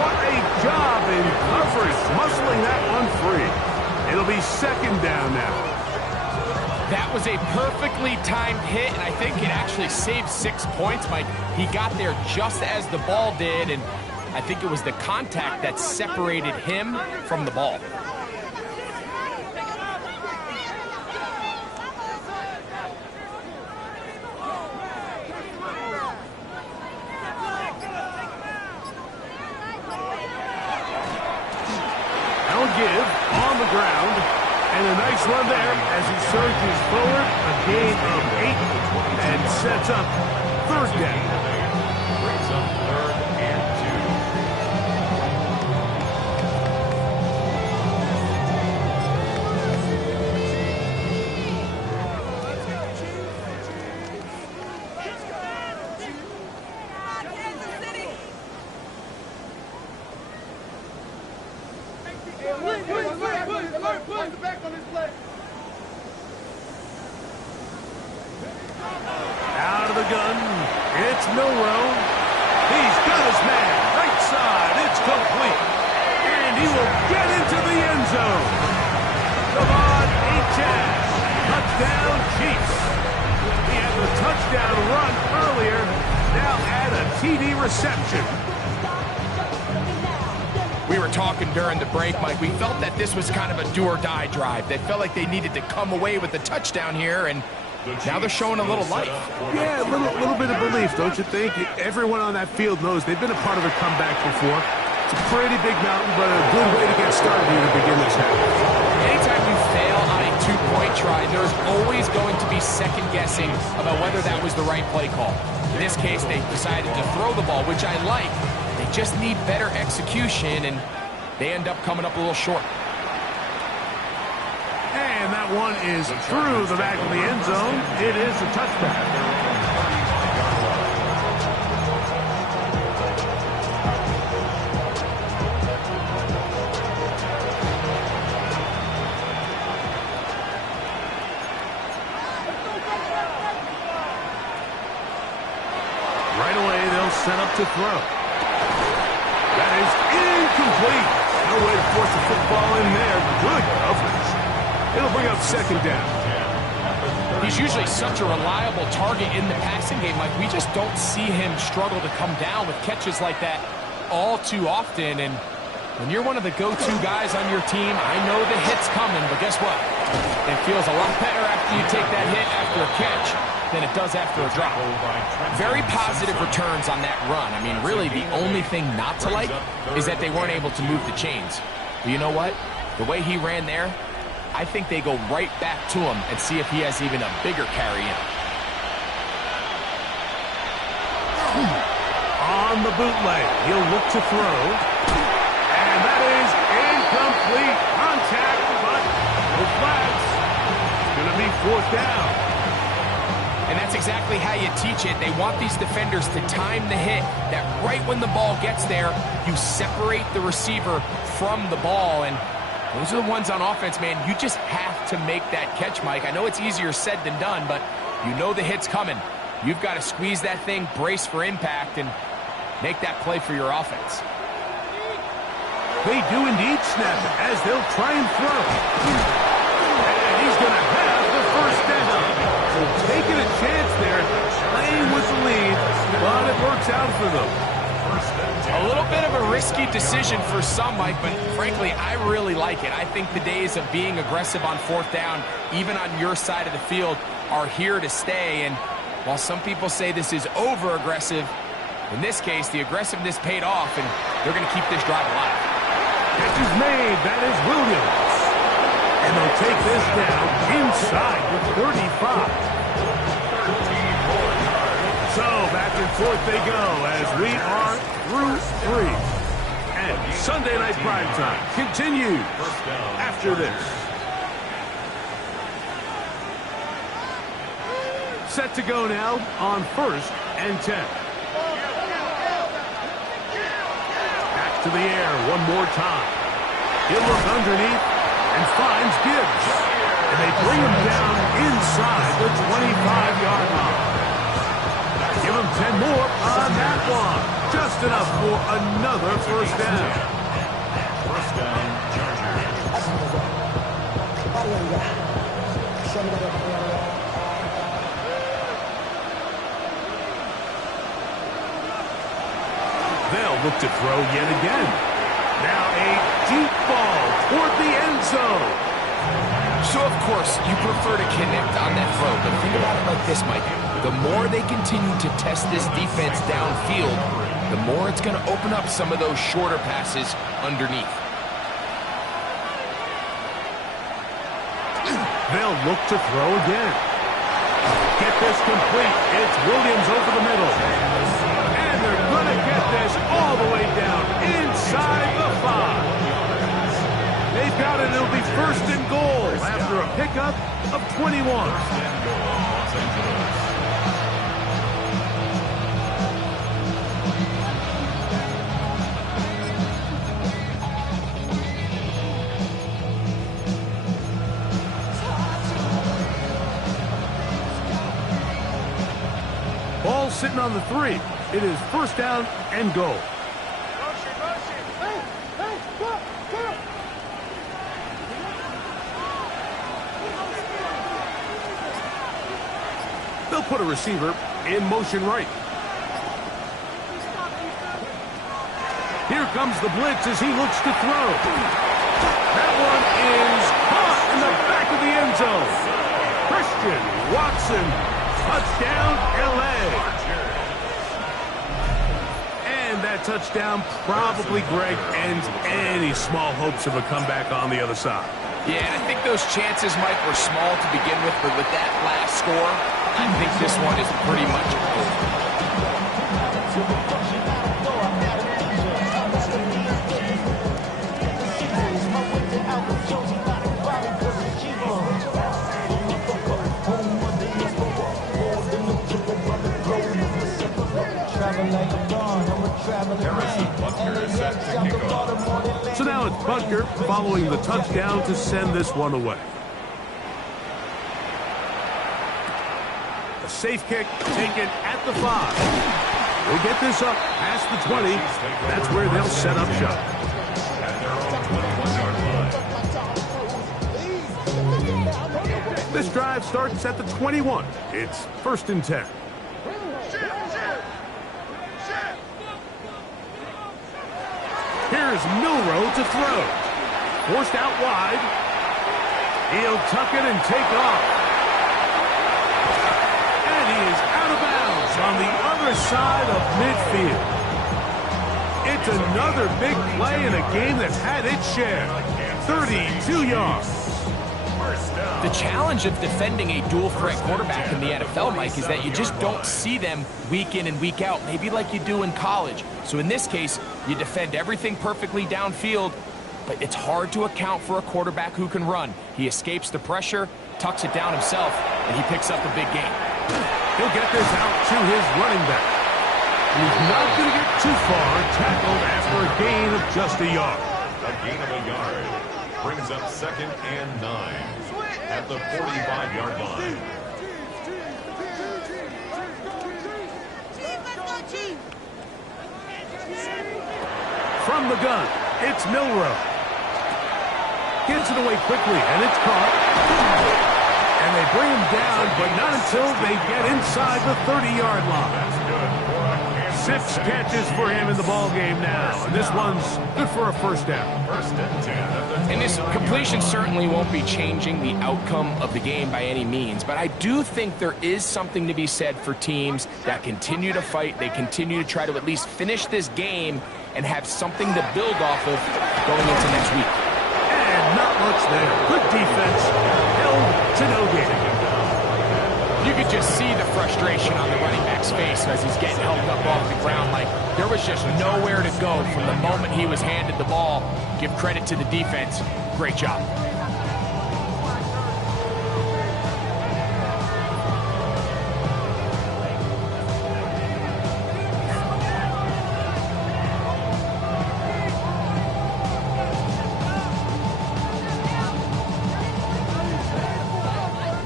What a job in coverage, muscling that one free. It'll be 2nd down now. That was a perfectly timed hit, and I think it actually saved 6 points, Mike. He got there just as the ball did, and I think it was the contact that separated him from the ball. Give on the ground, and a nice run there as he surges forward, a gain of 8, and sets up 3rd down. Brings up 3rd and 2. Out of the gun, it's Milrow. He's got his man, right side, it's complete. And he will get into the end zone. Come on, H.S. Touchdown, Chiefs. He had the touchdown run earlier, now add a TD reception. We were talking during the break, Mike. We felt that this was kind of a do-or-die drive. They felt like they needed to come away with the touchdown here, and now they're showing a little life. Yeah, a little bit of relief, don't you think? Everyone on that field knows they've been a part of a comeback before. It's a pretty big mountain, but a good way to get started here to begin this half. Anytime you fail on a two-point try, there's always going to be second-guessing about whether that was the right play call. In this case, they decided to throw the ball, which I like. They just need better execution, and they end up coming up a little short. And that one is through the back of the end zone. It is a touchback. Right away, they'll set up to throw. That is incomplete. No way to force the football in there. Good coverage. It'll bring up second down. He's usually such a reliable target in the passing game. Like, we just don't see him struggle to come down with catches like that all too often. And when you're one of the go-to guys on your team, I know the hit's coming, but guess what? It feels a lot better after you take that hit after a catch than it does after a drop. Very positive returns on that run. I mean, really, the only thing not to like is that they weren't able to move the chains. But you know what? The way he ran there, I think they go right back to him and see if he has even a bigger carry in. On the bootleg, he'll look to throw. And that is incomplete. Contact, but no flags. It's going to be fourth down. And that's exactly how you teach it. They want these defenders to time the hit, that right when the ball gets there, you separate the receiver from the ball. And those are the ones on offense, man. You just have to make that catch, Mike. I know it's easier said than done, but you know the hit's coming. You've got to squeeze that thing, brace for impact, and make that play for your offense. They do indeed snap it as they'll try and throw. And he's going to have the first down. So taking a chance there, playing with the lead, but it works out for them. A little bit of a risky decision for some, Mike, but frankly, I really like it. I think the days of being aggressive on fourth down, even on your side of the field, are here to stay. And while some people say this is over-aggressive, in this case, the aggressiveness paid off, and they're going to keep this drive alive. Catch is made. That is Williams. And they'll take this down inside the 35. So back and forth they go as we are through 3. And Sunday Night Primetime continues after this. Set to go now on 1st and 10. Back to the air one more time. He'll look underneath and finds Gibbs. And they bring him down inside the 25-yard line. Give him 10 more on that one. Just enough for another first down. First down, They'll look to throw yet again. Now a deep ball toward the end zone. So, of course, you prefer to connect on that throw, but think about it like this, Mike. The more they continue to test this defense downfield, the more it's going to open up some of those shorter passes underneath. They'll look to throw again. Get this complete. It's Williams over the middle. And they're going to get this all the way down inside the 5. They've got it. It'll be 1st and goal after a pickup of 21. Ball sitting on the 3. It is 1st down and goal. They'll put a receiver in motion right. Here comes the blitz as he looks to throw. That one is caught in the back of the end zone. Christian Watson, touchdown, L.A. And that touchdown probably, Greg, ends any small hopes of a comeback on the other side. Yeah, I think those chances, Mike, were small to begin with, but with that last score, I think this one is pretty much over. So now it's Butker following the touchdown to send this one away. A safe kick taken at the 5. We'll get this up past the 20. That's where they'll set up shop. at their own 21-yard line. This drive starts at the 21. It's 1st and 10. Here's Milroe to throw. Forced out wide. He'll tuck it and take off. And he is out of bounds on the other side of midfield. It's another big play in a game that's had its share. 32 yards. The challenge of defending a dual-threat quarterback in the NFL, Mike, is that you just don't see them week in and week out, maybe like you do in college. So in this case, you defend everything perfectly downfield, but it's hard to account for a quarterback who can run. He escapes the pressure, tucks it down himself, and he picks up a big gain. He'll get this out to his running back. He's not going to get too far, tackled after a gain of just a yard. A gain of a yard brings up 2nd and 9 at the 45-yard line. From the gun, It's Milroe. Gets it away quickly, and it's caught. And they bring him down, but not until they get inside the 30-yard line. 6 catches for him in the ballgame now. And this one's good for a first down. And this completion certainly won't be changing the outcome of the game by any means, but I do think there is something to be said for teams that continue to fight. They continue to try to at least finish this game and have something to build off of going into next week. And not much there. Good defense. Held to no gain. You could just see the frustration on the running back's face as he's getting helped up off the ground. Like, there was just nowhere to go from the moment he was handed the ball. Give credit to the defense. Great job.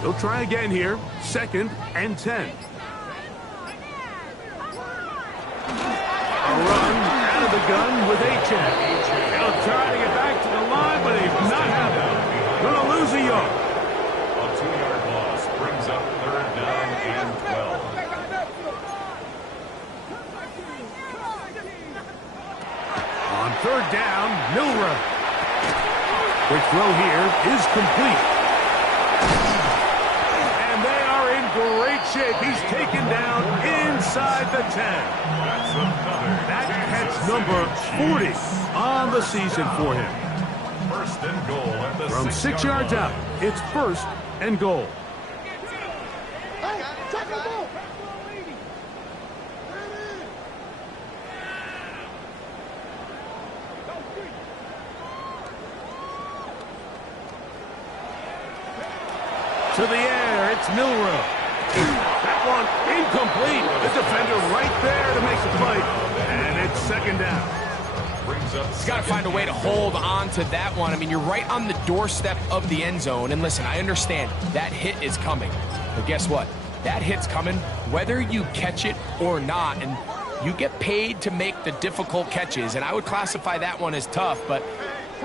They'll try again here. 2nd and 10. A run out of the gun with H.N. He'll try to get back to the line, but he's not having it. Going to lose a yard. A 2-yard loss brings up 3rd down and 12. On 3rd down, Milroe. Quick throw here is complete. And they are in great shape. He's taken down inside the 10. That's another. That catch number 40 on the season for him. 1st and goal at the From 6 yards out, it's 1st and goal. To the air, it's Milroe. That one incomplete. The defender right there to make the play. And it's 2nd down. He's got to find a way to hold on to that one. I mean, you're right on the doorstep of the end zone. And listen, I understand that hit is coming. But guess what? That hit's coming whether you catch it or not. And you get paid to make the difficult catches. And I would classify that one as tough. But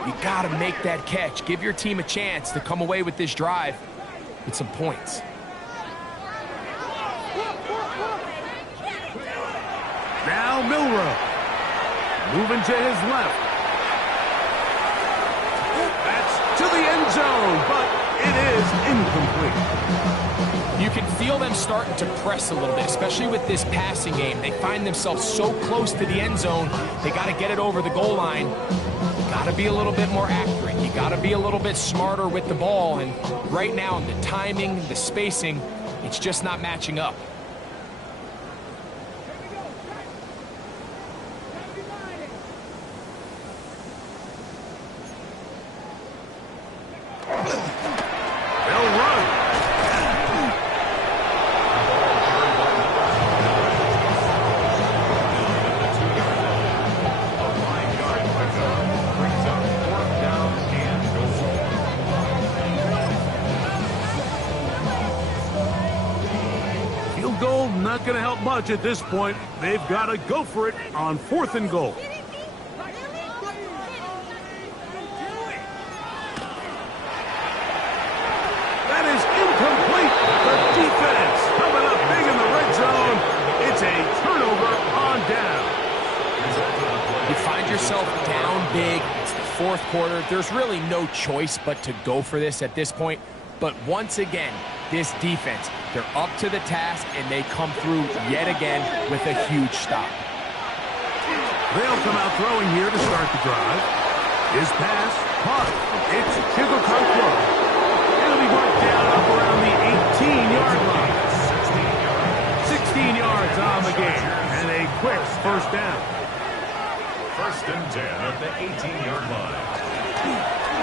you got to make that catch. Give your team a chance to come away with this drive with some points. Now Milroe. Moving to his left. That's to the end zone, but it is incomplete. You can feel them starting to press a little bit, especially with this passing game. They find themselves so close to the end zone, they got to get it over the goal line. Got to be a little bit more accurate. You got to be a little bit smarter with the ball. And right now, the timing, the spacing, it's just not matching up. They'll run. Field goal not going to help much at this point. They've got to go for it on 4th and goal. That is incomplete. The defense coming up big in the red zone. It's a turnover on down. You find yourself down big. It's the 4th quarter. There's really no choice but to go for this at this point. But once again, this defense, they're up to the task, and they come through yet again with a huge stop. They'll come out throwing here to start the drive. His pass, caught. It's Chigokonkwo. It'll be marked down up around the 18-yard line. 16 yards on the game, and a quick first down. 1st and 10 at the 18-yard line.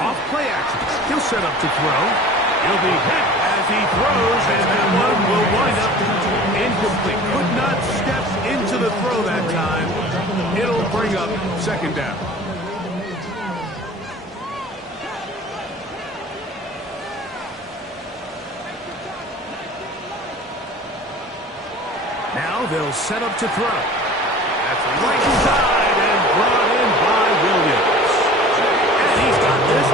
Off play action. He'll set up to throw. He'll be hit as he throws, and that one will wind up incomplete. Could not step into the throw that time. It'll bring up 2nd down. Now they'll set up to throw. That's right side and brought in by Williams.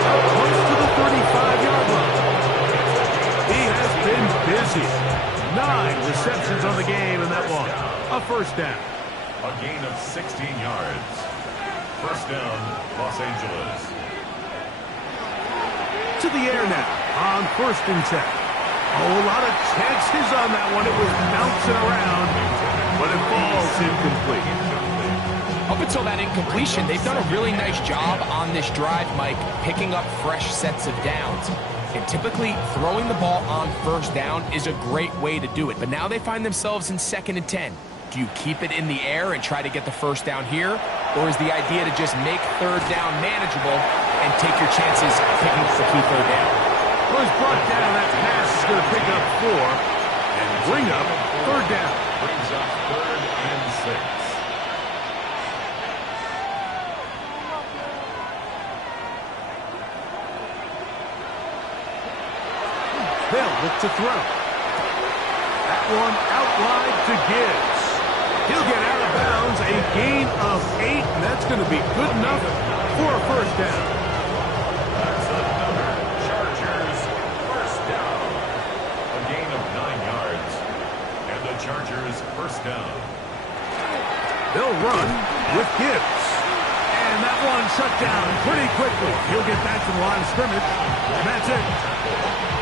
up close to the 35-yard line. He has been busy. 9 receptions on the game, and that one, a first down. A gain of 16 yards. First down, Los Angeles. To the air now on 1st and 10. Oh, a lot of chances on that one. It was bouncing around, but it falls incomplete. Up until that incompletion, they've done a really nice job on this drive, Mike, picking up fresh sets of downs. And typically, throwing the ball on 1st down is a great way to do it. But now they find themselves in 2nd and 10. Do you keep it in the air and try to get the 1st down here? Or is the idea to just make 3rd down manageable and take your chances picking up the key 3rd down? Was brought down. That pass is going to pick up 4 and bring up 3rd down. Brings up 3rd and 6. They'll look to throw. That one out wide to Gibbs. He'll get out of bounds, a gain of 8, and that's going to be good enough for a 1st down. That's another Chargers 1st down. A gain of 9 yards. And the Chargers 1st down. They'll run with Gibbs. And that one shut down pretty quickly. He'll get back to the line of scrimmage. That's it.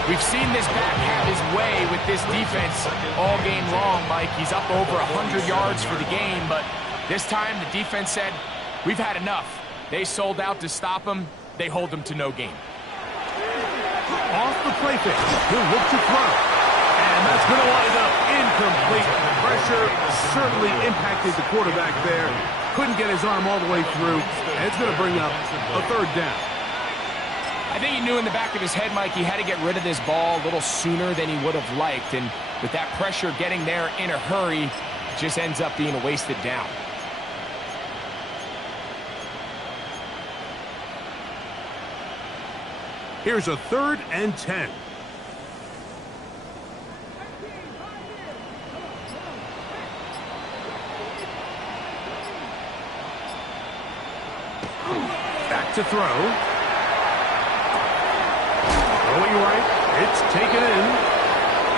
We've seen this back have his way with this defense all game long, Mike. He's up over 100 yards for the game, but this time the defense said, we've had enough. They sold out to stop him. They hold him to no gain. Off the play fake. He'll look to throw. And that's going to wind up incomplete. Pressure certainly impacted the quarterback there. Couldn't get his arm all the way through. And it's going to bring up a 3rd down. I think he knew in the back of his head, Mike, he had to get rid of this ball a little sooner than he would have liked. And with that pressure getting there in a hurry, it just ends up being a wasted down. Here's a 3rd and 10. Back to throw. Going right, it's taken in,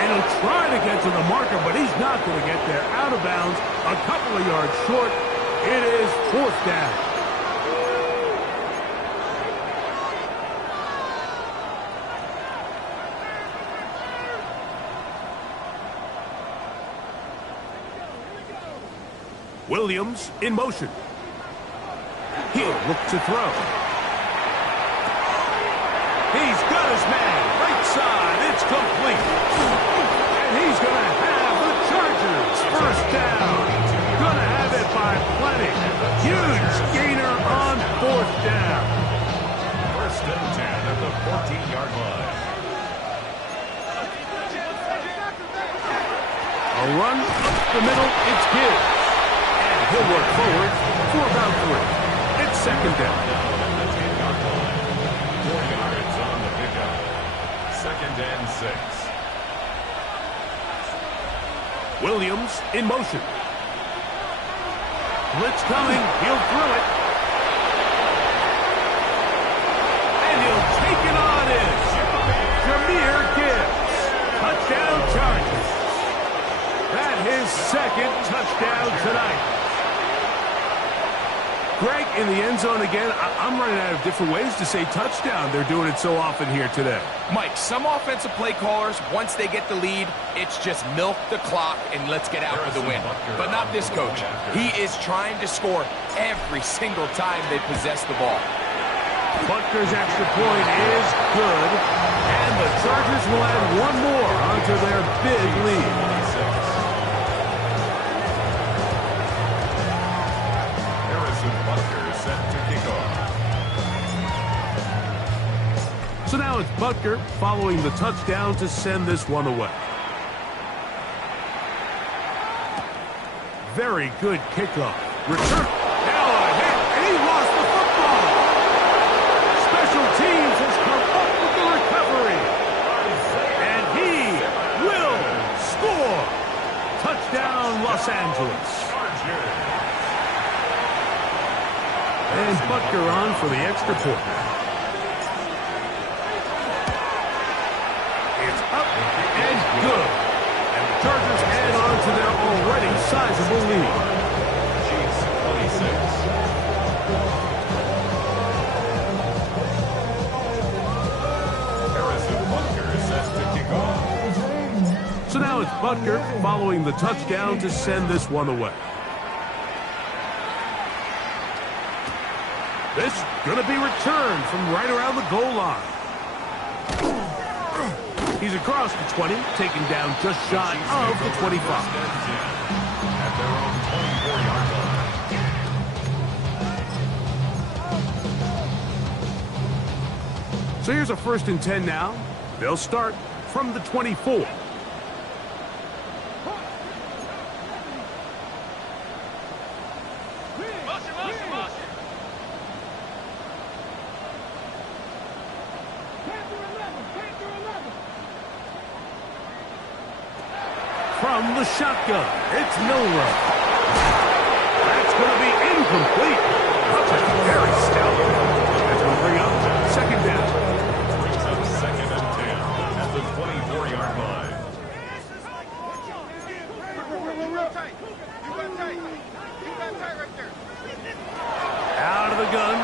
and he'll try to get to the marker, but he's not going to get there. Out of bounds, a couple of yards short. It is 4th down. Williams in motion. He'll look to throw. He's got his man, right side, it's complete. And he's going to have the Chargers 1st down. Going to have it by plenty. Huge gainer on 4th down. 1st and 10 at the 14-yard line. A run up the middle, it's Gibbs. And he'll work forward for about 3. It's 2nd down. 2nd and 6. Williams in motion. Blitz coming. He'll throw it. And he'll take it on in. Jahmyr Gibbs. Touchdown Chargers. That his 2nd touchdown tonight. Greg, in the end zone again, I'm running out of different ways to say touchdown. They're doing it so often here today. Mike, some offensive play callers, once they get the lead, it's just milk the clock and let's get out for the win. But not this coach. He is trying to score every single time they possess the ball. Butker's extra point is good, and the Chargers will add one more onto their big lead. So now it's Butker following the touchdown to send this one away. Very good kickoff. Return. Now a hit, and he lost the football. Special teams has come up with the recovery. And he will score. Touchdown, Los Angeles. And Butker on for the extra point. It's up and good. And the Chargers add on to their already sizable lead. Chiefs 26. So now it's Butker following the touchdown to send this one away. This going to be returned from right around the goal line. He's across the 20, taken down just shy of the 25. At their own 24-yard line. So here's a 1st and 10 now. They'll start from the 24. From the shotgun, it's Milroe. That's going to be incomplete. That's very stout. That's going to bring up 2nd down. Brings up 2nd and 10 at the 24-yard line. Out of the gun,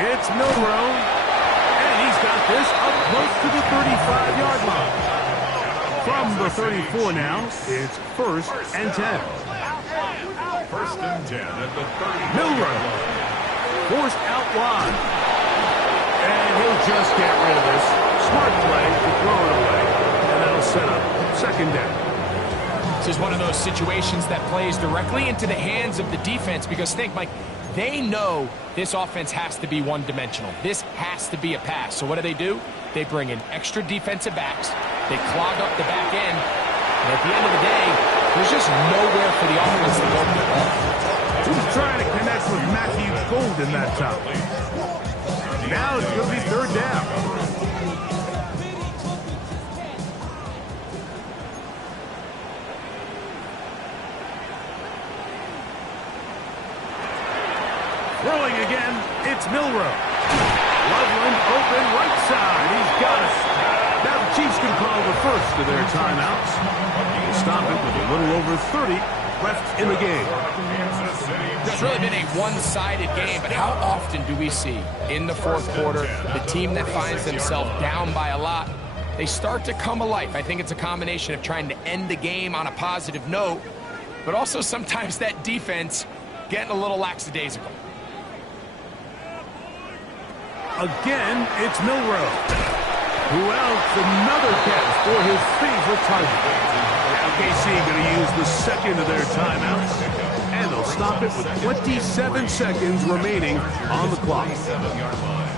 it's Milroe. And he's got this up close to the 35-yard line. From the 34 now, it's 1st and 10. 1st and 10 at the 30. Milroe forced out wide. And he'll just get rid of this. Smart play to throw it away. And that'll set up 2nd down. This is one of those situations that plays directly into the hands of the defense because think, Mike, they know this offense has to be one-dimensional. This has to be a pass. So what do? They bring in extra defensive backs. They clog up the back end. And at the end of the day, there's just nowhere for the offense to go with the ball. Who's trying to connect with Matthew Golden that time? Now it's going to be 3rd down. Throwing again, it's Milroe. Loveland open right side. He's got it. Now the Chiefs can call the first of their timeouts. Stop it with a little over 30 left in the game. It's really been a one-sided game, but how often do we see in the 4th quarter the team that finds themselves down by a lot, they start to come alive? I think it's a combination of trying to end the game on a positive note, but also sometimes that defense getting a little lackadaisical. Again, it's Milroe. Who else? Another catch for his favorite target. Now KC going to use the 2nd of their timeouts. And they'll stop it with 27 seconds remaining on the clock.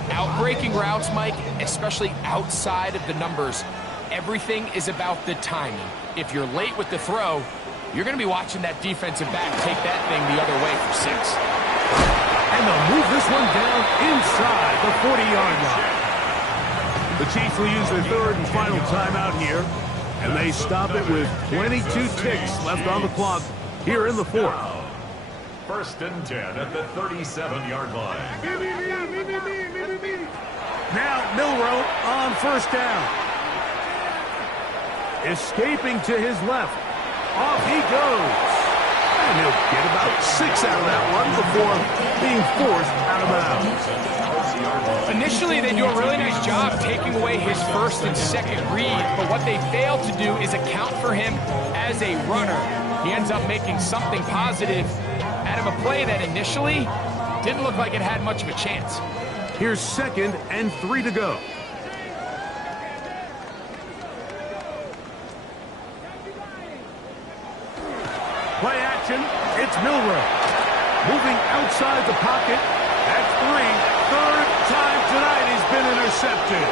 Outbreaking routes, Mike, especially outside of the numbers, everything is about the timing. If you're late with the throw, you're going to be watching that defensive back take that thing the other way for 6. And they'll move this one down inside the 40-yard line. The Chiefs will use their 3rd and final timeout here, and they stop it with 22 ticks left on the clock here in the 4th. 1st and 10 at the 37-yard line. Now Milroe on 1st down. Escaping to his left. Off he goes. And he'll get about 6 out of that one before being forced out of bounds. Initially, they do a really nice job taking away his 1st and 2nd read, but what they fail to do is account for him as a runner. He ends up making something positive out of a play that initially didn't look like it had much of a chance. Here's 2nd and 3 to go. Play action, it's Milroe. Moving outside the pocket. That's 3. 3rd time tonight he's been intercepted.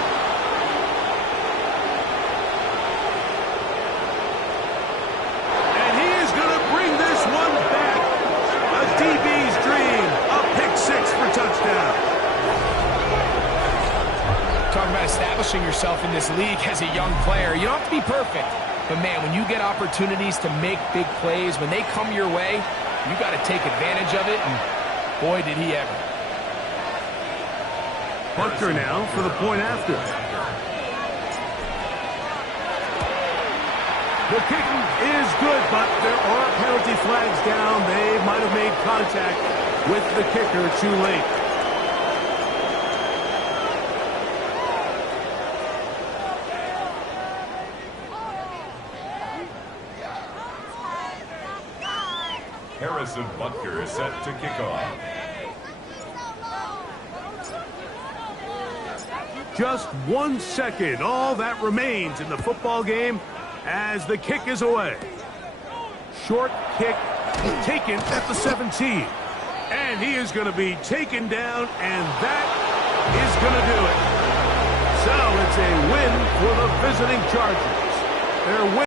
And he is going to bring this one back. A DB's dream. A pick 6 for touchdown. Talking about establishing yourself in this league as a young player. You don't have to be perfect. But, man, when you get opportunities to make big plays, when they come your way, you got to take advantage of it, and boy, did he ever. Butker now for the point after. The kicking is good, but there are penalty flags down. They might have made contact with the kicker too late. Harrison Butker is set to kick off. Just 1 second, all that remains in the football game as the kick is away. Short kick taken at the 17. And he is going to be taken down, and that is going to do it. So it's a win for the visiting Chargers. Their win.